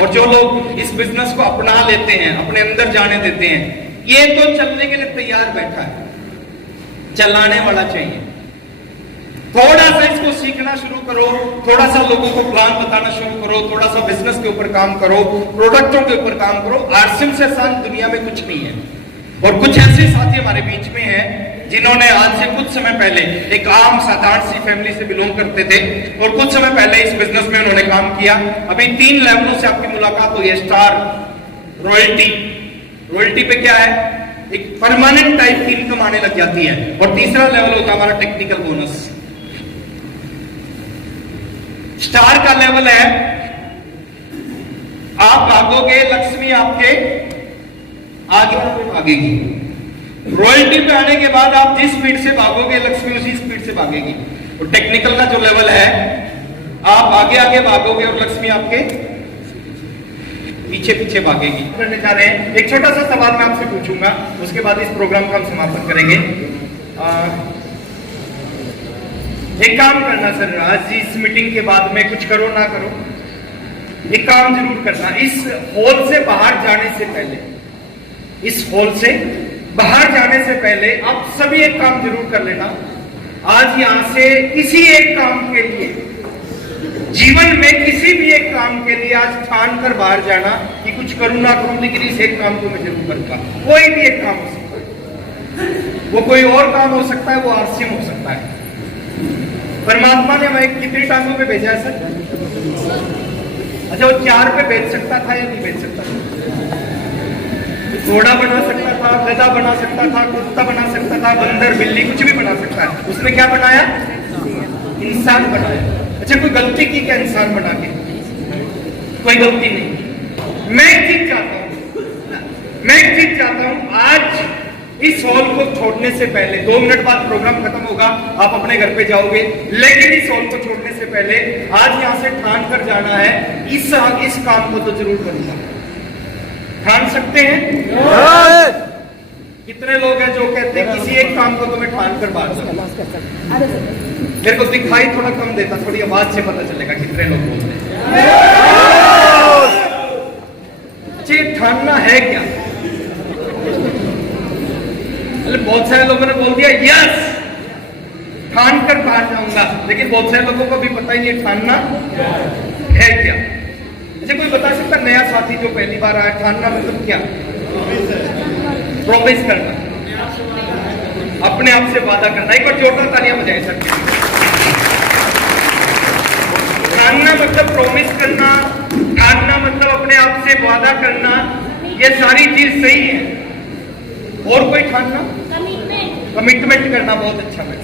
और जो लोग इस बिजनेस को अपना लेते हैं, अपने अंदर जाने देते हैं, ये तो चलने के लिए तैयार बैठा है, चलाने वाला चाहिए। थोड़ा सा इसको सीखना शुरू करो, थोड़ा सा लोगों को प्लान बताना शुरू करो, थोड़ा सा बिजनेस के ऊपर काम करो, प्रोडक्टों के ऊपर काम करो। आरसीएम से आसान दुनिया में कुछ नहीं है। और कुछ ऐसे साथी हमारे बीच में हैं जिन्होंने आज से कुछ समय पहले एक आम साधारण सी फैमिली से बिलोंग करते थे, और कुछ समय पहले इस बिजनेस में उन्होंने काम किया। अभी 3 लेवलों से आपकी मुलाकात हुई है। स्टार, रॉयल्टी पे क्या है, एक परमानेंट टाइप की इनकम आने लग जाती है। और तीसरा लेवल होता है हमारा टेक्निकल बोनस। स्टार का लेवल है, आप भागोगे, लक्ष्मी आपके आगे भागेगी। रॉयल्टी पे आने के बाद आप जिस स्पीड से भागोगे, लक्ष्मी उसी स्पीड से भागेगी। और टेक्निकल का जो लेवल है, आप आगे आगे भागोगे और लक्ष्मी आपके पीछे पीछे भागेगी। करने जा रहे हैं, एक छोटा सा सवाल मैं आपसे पूछूंगा, उसके बाद इस प्रोग्राम का हम समापन करेंगे। एक काम करना सर, आज इस मीटिंग के बाद में कुछ करो ना करो, एक काम जरूर करना। इस हॉल से बाहर जाने से पहले, इस हॉल से बाहर जाने से पहले आप सभी एक काम जरूर कर लेना। आज यहां से किसी एक काम के लिए जीवन में किसी भी एक काम के लिए आज ठान कर बाहर जाना कि कुछ करूं ना करूं, लेकिन इस एक काम को मैं जरूर करूंगा। कोई भी एक काम हो सकता है, वो कोई और काम हो सकता है, वो आरसीएम हो सकता है। परमात्मा ने हमें कितनी टांगों पे भेजा है सर? अच्छा, वो 4 पे भेज सकता था या नहीं भेज सकता था? घोड़ा बना सकता था, गधा बना सकता था, कुत्ता बना सकता था, बंदर, बिल्ली, कुछ भी बना सकता है। उसने क्या बनाया? इंसान बनाया। अच्छा, कोई गलती की क्या इंसान बना के? कोई गलती नहीं। मैं एक चीज चाहता हूं, आज इस हॉल को छोड़ने से पहले 2 मिनट बाद प्रोग्राम खत्म होगा, आप अपने घर पे जाओगे, लेकिन इस हॉल को छोड़ने से पहले आज यहां से ठान कर जाना है, इस काम को तो जरूर करूंगा। ठान सकते हैं? कितने लोग हैं जो कहते हैं किसी एक काम को तो मैं ठान कर बाहर जाऊंगा? मेरे को दिखाई थोड़ा कम देता, थोड़ी आवाज से पता चलेगा कितने लोग बोलते हैं। ठानना है क्या? बहुत सारे लोगों ने बोल दिया यस, ठान कर बाहर जाऊंगा, लेकिन बहुत सारे लोगों को भी पता ही नहीं ठानना है क्या। अच्छा, कोई बता सकता नया साथी जो पहली बार आया, ठानना मतलब क्या? प्रॉमिस करना, अपने आप से वादा करना। एक बार जोरदार तालियां बजाएं सर। ठानना मतलब प्रॉमिस करना, ठानना मतलब अपने आप से वादा करना, ये सारी चीज सही है। और कोई ठानना? कमिटमेंट करना बहुत अच्छा है,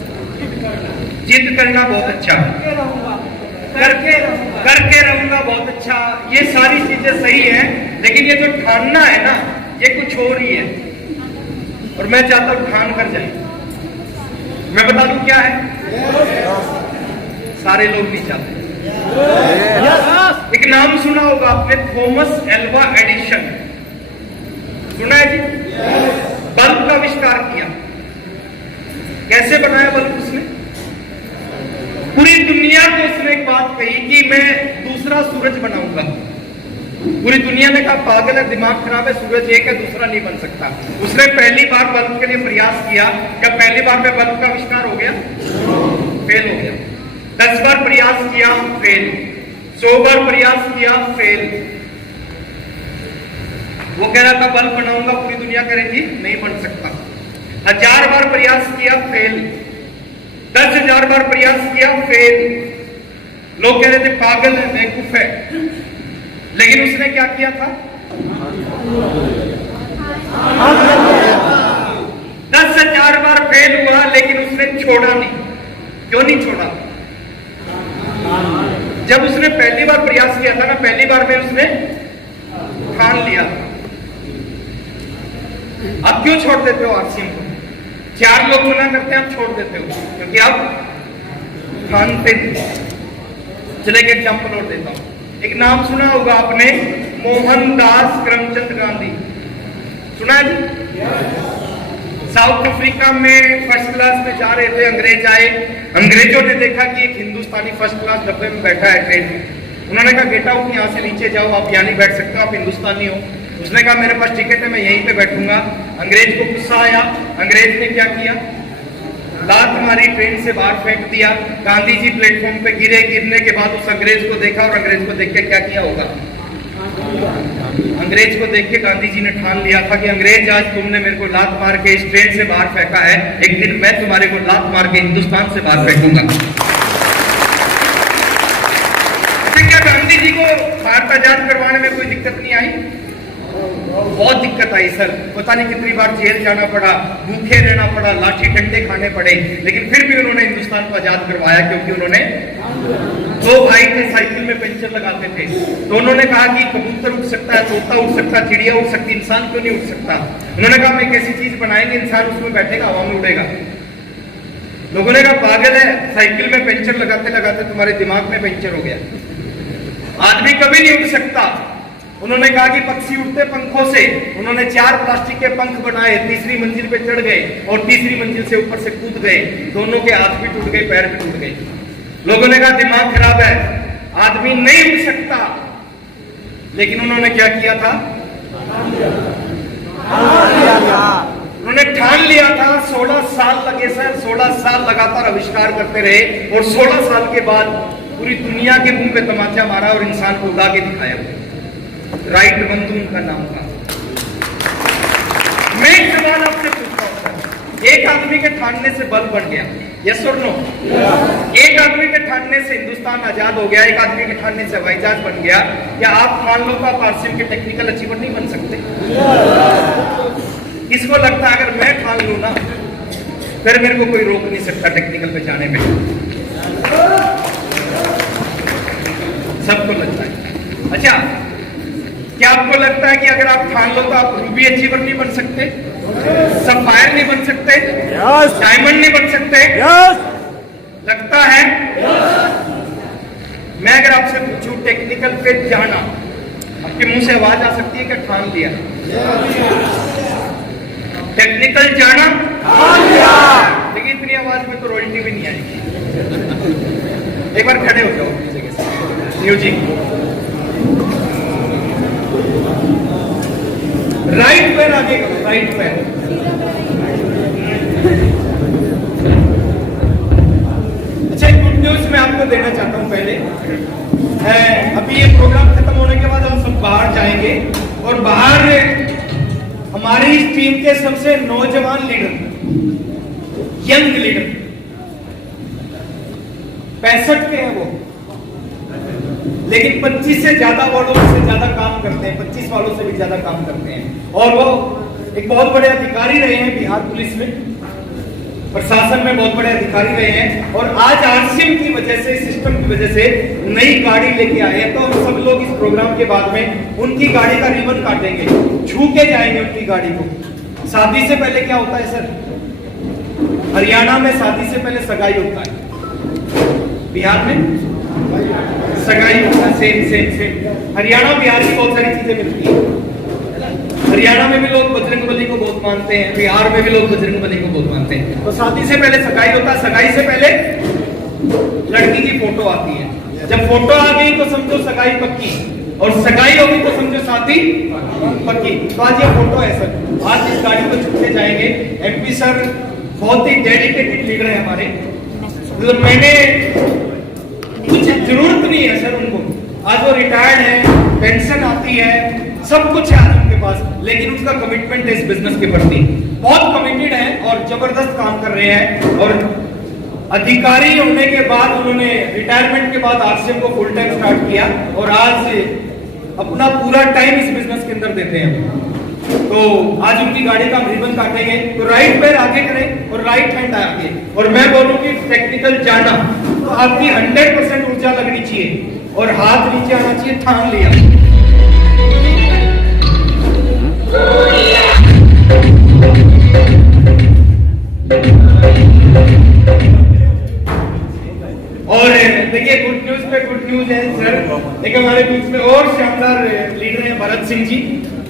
जिद करना बहुत अच्छा, करके रहूंगा बहुत अच्छा, ये सारी चीजें सही है। लेकिन ये जो ठानना है ना, ये कुछ और ही है, और मैं चाहता हूं ठान कर जाए। मैं बता दूं क्या है? सारे लोग नहीं चाहते। एक नाम सुना होगा आपने, थॉमस एल्वा एडिशन, सुना है जी? बल्ब का आविष्कार किया। कैसे बनाया बल्ब उसने? पूरी दुनिया को उसने एक बात कही कि मैं दूसरा सूरज बनाऊंगा। पूरी दुनिया ने कहा पागल है, दिमाग खराब है, सूरज एक है, दूसरा नहीं बन सकता। उसने पहली बार बल्ब के लिए प्रयास किया। क्या पहली बार में बल्ब का आविष्कार हो गया? फेल हो गया। 10 बार प्रयास किया, फेल। 100 बार प्रयास किया, फेल। वो कह रहा था बल्ब बनाऊंगा, पूरी दुनिया कह रही थी नहीं बन सकता। 1000 बार प्रयास किया, फेल। 10,000 बार प्रयास किया, फेल। लोग कह रहे थे पागल है, बेवकूफ है। लेकिन उसने क्या किया था? 10,000 बार फेल हुआ, लेकिन उसने छोड़ा नहीं। क्यों नहीं छोड़ा? जब उसने पहली बार प्रयास किया था ना, पहली बार में उसने ठान लिया। अब क्यों छोड़ देते हो आरसीएम को? 4 लोग मना करते हैं, आप छोड़ देते हो क्योंकि आप ठानते। चले एक एग्जाम्पल और देता हूं। एक नाम सुना होगा आपने, मोहनदास करमचंद गांधी, सुना है जी? साउथ अफ्रीका में फर्स्ट क्लास में जा रहे थे, अंग्रेज आए। अंग्रेजों ने देखा कि एक हिंदुस्तानी फर्स्ट क्लास डब्बे में बैठा है ट्रेन में। उन्होंने कहा गेट आउट, यहाँ से नीचे जाओ, आप यहाँ नहीं बैठ सकते, आप हिंदुस्तानी हो। उसने कहा मेरे पास टिकट है, मैं यहीं पे बैठूंगा। अंग्रेज को गुस्सा आया। अंग्रेज ने क्या किया? लात मारी, ट्रेन से बाहर फेंक दिया। गांधी जी प्लेटफॉर्म पे गिरे। गिरने के बाद उस अंग्रेज को देखा, और अंग्रेज को देख के क्या किया होगा? अंग्रेज को देख के गांधी जी ने ठान लिया था कि अंग्रेज, आज तुमने मेरे को लात मार के इस ट्रेन से बाहर फेंका है, एक दिन मैं तुम्हारे को लात मार के हिंदुस्तान से बाहर फेंकूंगा। क्या गांधी जी को भारत आजाद करवाने में कोई दिक्कत नहीं आई? बहुत दिक्कत आई सर। पता नहीं कितनी बार जेल जाना पड़ा, भूखे रहना पड़ा, लाठी डंडे खाने पड़े, लेकिन फिर भी उन्होंने हिंदुस्तान को आजाद करवाया। क्योंकि उन्होंने, 2 भाई थे, साइकिल में पंचर लगाते थे। तो उन्होंने कहा कि कबूतर उड़ सकता है, तोता उड़ सकता है, चिड़िया उड़ सकती, इंसान क्यों नहीं उड़ सकता? उन्होंने कहा मैं एक ऐसी चीज बनाएंगे, इंसान उसमें बैठेगा, हवा में उड़ेगा। लोगों ने कहा पागल है, साइकिल में पंचर लगाते लगाते तुम्हारे दिमाग में पंचर हो गया, आदमी कभी नहीं उड़ सकता। उन्होंने कहा कि पक्षी उड़ते पंखों से। उन्होंने 4 प्लास्टिक के पंख बनाए, 3री मंजिल पे चढ़ गए और 3री मंजिल से ऊपर से कूद गए। दोनों के हाथ भी टूट गए, पैर भी टूट गए। लोगों ने कहा दिमाग खराब है, आदमी नहीं उड़ सकता। लेकिन उन्होंने क्या किया था? उन्होंने ठान लिया था। 16 साल लगे सर, 16 साल लगातार आविष्कार करते रहे, और 16 साल के बाद पूरी दुनिया के मुंह पे तमाचा मारा और इंसान को उड़ा के दिखाया। राइट बंधु उनका नाम था। मैं एक सवाल आपसे पूछता हूं, एक आदमी के ठानने से बल बन गया, यस और नो? एक आदमी के ठानने से हिंदुस्तान आजाद हो गया, एक आदमी के ठानने से हवाई जहाज बन गया। क्या आप ठान लो तो आप आसिम के टेक्निकल अचीवर नहीं बन सकते? किसको लगता है अगर मैं ठान लूं ना फिर मेरे को कोई रोक नहीं सकता टेक्निकल पे जाने में? सबको लगता है। अच्छा, क्या आपको लगता है कि अगर आप ठान लो तो आप रूबी अचीवर नहीं बन सकते, सफायर नहीं बन सकते, डायमंड नहीं बन सकते? लगता है? मैं अगर आपसे पूछूं टेक्निकल पे जाना, आपके मुंह से आवाज आ सकती है कि ठान लिया? टेक्निकल जाना ठान लिया। लेकिन इतनी आवाज में तो रॉयल्टी भी नहीं आएगी। एक बार खड़े हो जाओ अपनी जगह से। म्यूजिक। राइट पैर आगे करो, राइट पैर। अच्छा, गुड न्यूज मैं आपको देना चाहता हूं पहले। अभी ये प्रोग्राम खत्म होने के बाद हम सब बाहर जाएंगे और बाहर हमारी इस टीम के सबसे नौजवान लीडर, यंग लीडर, 65 के हैं वो, लेकिन 25 से ज्यादा वालों से ज्यादा काम करते हैं, 25 वालों से भी ज्यादा काम करते हैं। और वो एक बहुत बड़े अधिकारी रहे हैं बिहार पुलिस में, प्रशासन में बहुत बड़े अधिकारी रहे हैं। और आज आरसीएम की वजह से, सिस्टम की वजह से नई गाड़ी लेके आए हैं। तो हम सब लोग इस प्रोग्राम के बाद में उनकी गाड़ी का रिबन काटेंगे, छू के जाएंगे उनकी गाड़ी को। शादी से पहले क्या होता है सर? हरियाणा में शादी से पहले सगाई होता है, बिहार में सगाई होता है। सेम हरियाणा बिहार की बहुत सारी चीजें मिलती है। हरियाणा में भी लोग बजरंगबली को बहुत मानते हैं, बिहार में भी लोग बजरंगबली को बहुत मानते हैं। तो शादी से पहले सगाई होता है, सगाई से पहले लड़की की फोटो आती है। जब फोटो आ गई तो समझो सगाई पक्की, और सगाई होगी तो समझो शादी पक्की। तो आज ये फोटो है सर, आज इस गाड़ी को छूटे जाएंगे। एमपी सर बहुत ही डेडिकेटेड लीडर है हमारे। मतलब मैंने कुछ जरूरत नहीं है सर उनको, आज वो रिटायर्ड है, पेंशन आती है, सब कुछ है आज उनके पास, लेकिन उनका कमिटमेंट है इस बिजनेस के प्रति, बहुत कमिटेड है और जबरदस्त काम कर रहे हैं। और अधिकारी होने के बाद उन्होंने रिटायरमेंट के बाद आरसीएम को फुल टाइम स्टार्ट किया और आज अपना पूरा टाइम इस बिजनेस के अंदर देते हैं। तो आज उनकी गाड़ी का रिबन काटेंगे। तो राइट पैर आगे करें और राइट हैंड आगे, और मैं बोलूं कि टेक्निकल जाना तो आपकी 100% ऊर्जा लगनी चाहिए और हाथ नीचे आना चाहिए, ठान लिया। और देखिए गुड न्यूज पे गुड न्यूज है सर। एक हमारे बीच में और शानदार लीडर हैं भरत सिंह जी,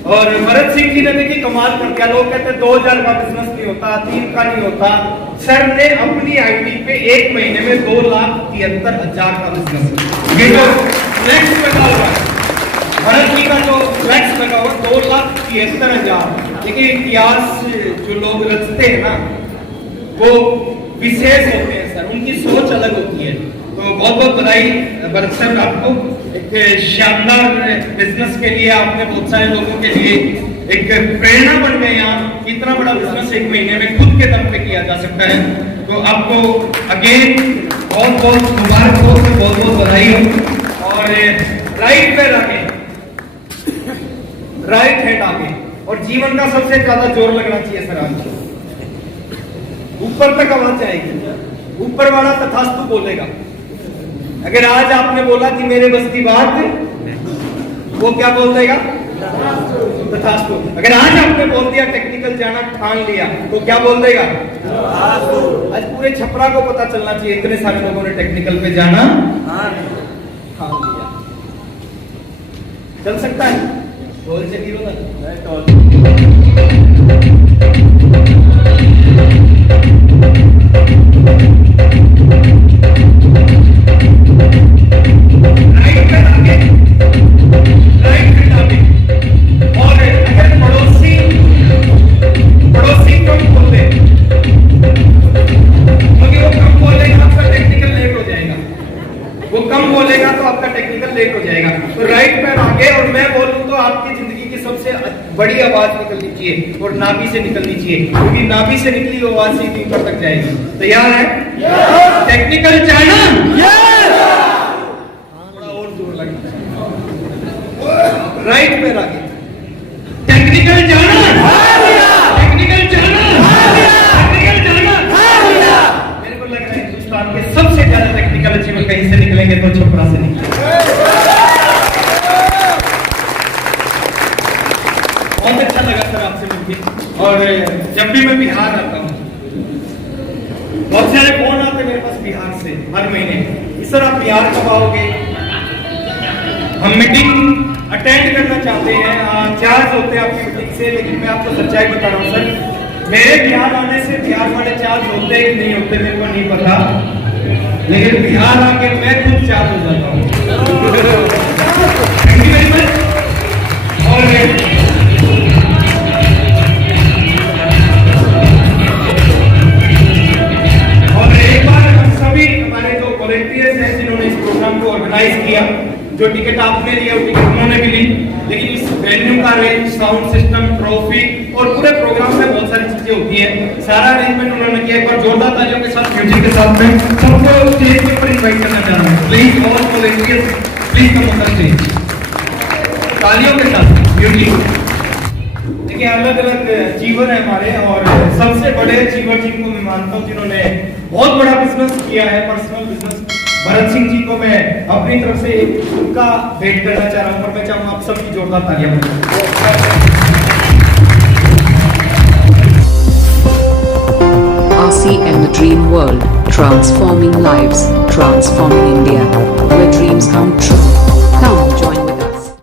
और भरत सिंह जी ने देखिए कमाल कर दिया। लोग कहते हैं 2000 का बिजनेस नहीं होता, 3 का नहीं होता। सर ने अपनी आईडी पे 1 महीने में 2,73,000 का बिजनेस, ये जो फ्लैक्स लगा हुआ है भरत जी का, जो फ्लैक्स लगा हुआ 2,73,000। देखिए इतिहास जो लोग रचते हैं ना वो विशेष होते हैं सर, उनकी सोच अलग होती है। तो बहुत बहुत बधाई भरत सर आपको, एक शानदार बिजनेस के लिए आपने बहुत सारे लोगों के लिए एक प्रेरणा बन गए। यहाँ इतना बड़ा बिजनेस 1 महीने में खुद के दम पे किया जा सकता है। तो आपको अगेन बहुत बहुत मुबारक हो, बहुत बहुत बधाई हो। और राइट पैर आगे, राइट हैंड आगे, और जीवन का सबसे ज्यादा जोर लगना चाहिए सर। आज ऊपर तक आवाज जाएगी, ऊपर वाला तथास्तु बोलेगा। अगर आज आपने बोला कि मेरे बस की बात, वो क्या बोल देगा? तथास्तु। अगर आज आपने बोल दिया टेक्निकल जाना ठान लिया, तो क्या बोल देगा? आज पूरे छपरा को पता चलना चाहिए, इतने सारे लोगों ने टेक्निकल पे जाना ठान लिया। चल सकता है? बोल से वो कम आपका टेक्निकल लेट हो जाएगा। तो राइट पैर आगे और मैं बोलूं तो आपकी जिंदगी की सबसे बड़ी आवाज निकलनी चाहिए और नाभि से निकलनी चाहिए, क्योंकि नाभि से निकली हुई आवाज सीधी ऊपर तक जाएगी। तैयार है? टेक्निकल चाइना, थोड़ा और जोर लगता है। राइट पैर आगे, टेक्निकल जाना, टेक्निकल जाना, टेक्निकल जाना। मेरे को लग रहा है हिंदुस्तान के सबसे ज्यादा टेक्निकल अचीवर कहीं से निकलेंगे तो छपरा से निकलेंगे। बहुत अच्छा लगा सर आपसे मिलकर। और जब भी मैं बिहार आता हूँ, बहुत सारे फोन आते मेरे पास बिहार से हर महीने, सर आप बिहार कब आओगे, हम मीटिंग अटेंड करना चाहते हैं, चार्ज होते हैं आपकी मीटिंग से। लेकिन मैं आपको सच्चाई बता रहा हूँ सर, मेरे बिहार आने से बिहार वाले चार्ज होते कि नहीं होते मेरे को नहीं पता, लेकिन बिहार आके मैं खुद चार्ज हो जाता हूँ। Thank you very much. और एक बार हम सभी हमारे जो वॉलंटियर्स हैं जिन्होंने इस प्रोग्राम को ऑर्गेनाइज किया, जो टिकट आपने लिया वो टिकट उन्होंने भी ली, लेकिन इस वेन्यू का अरेंज, साउंड सिस्टम, ट्रॉफी और पूरे प्रोग्राम में बहुत सारी चीजें होती है, सारा अरेंजमेंट उन्होंने किया। एक बार जोरदार तालियों के साथ, म्यूजिक के साथ में सबको स्टेज के ऊपर इनवाइट करना चाह रहा हूं। Please all volunteers please come on the stage, तालियों के साथ म्यूजिक। देखिए अलग अलग अचीवर है हमारे, और सबसे बड़े अचीवर जिनको मैं मानता हूँ, जिन्होंने बहुत बड़ा बिजनेस किया है, पर्सनल बिजनेस, भरत सिंह जी को मैं अपनी तरफ से उनका भेंट करना चाह रहा हूँ। पर मैं चाहूंगा आप सबकी जोरदार तालियां बजाएं। RCM The Dream World, transforming lives, transforming India, where dreams come true.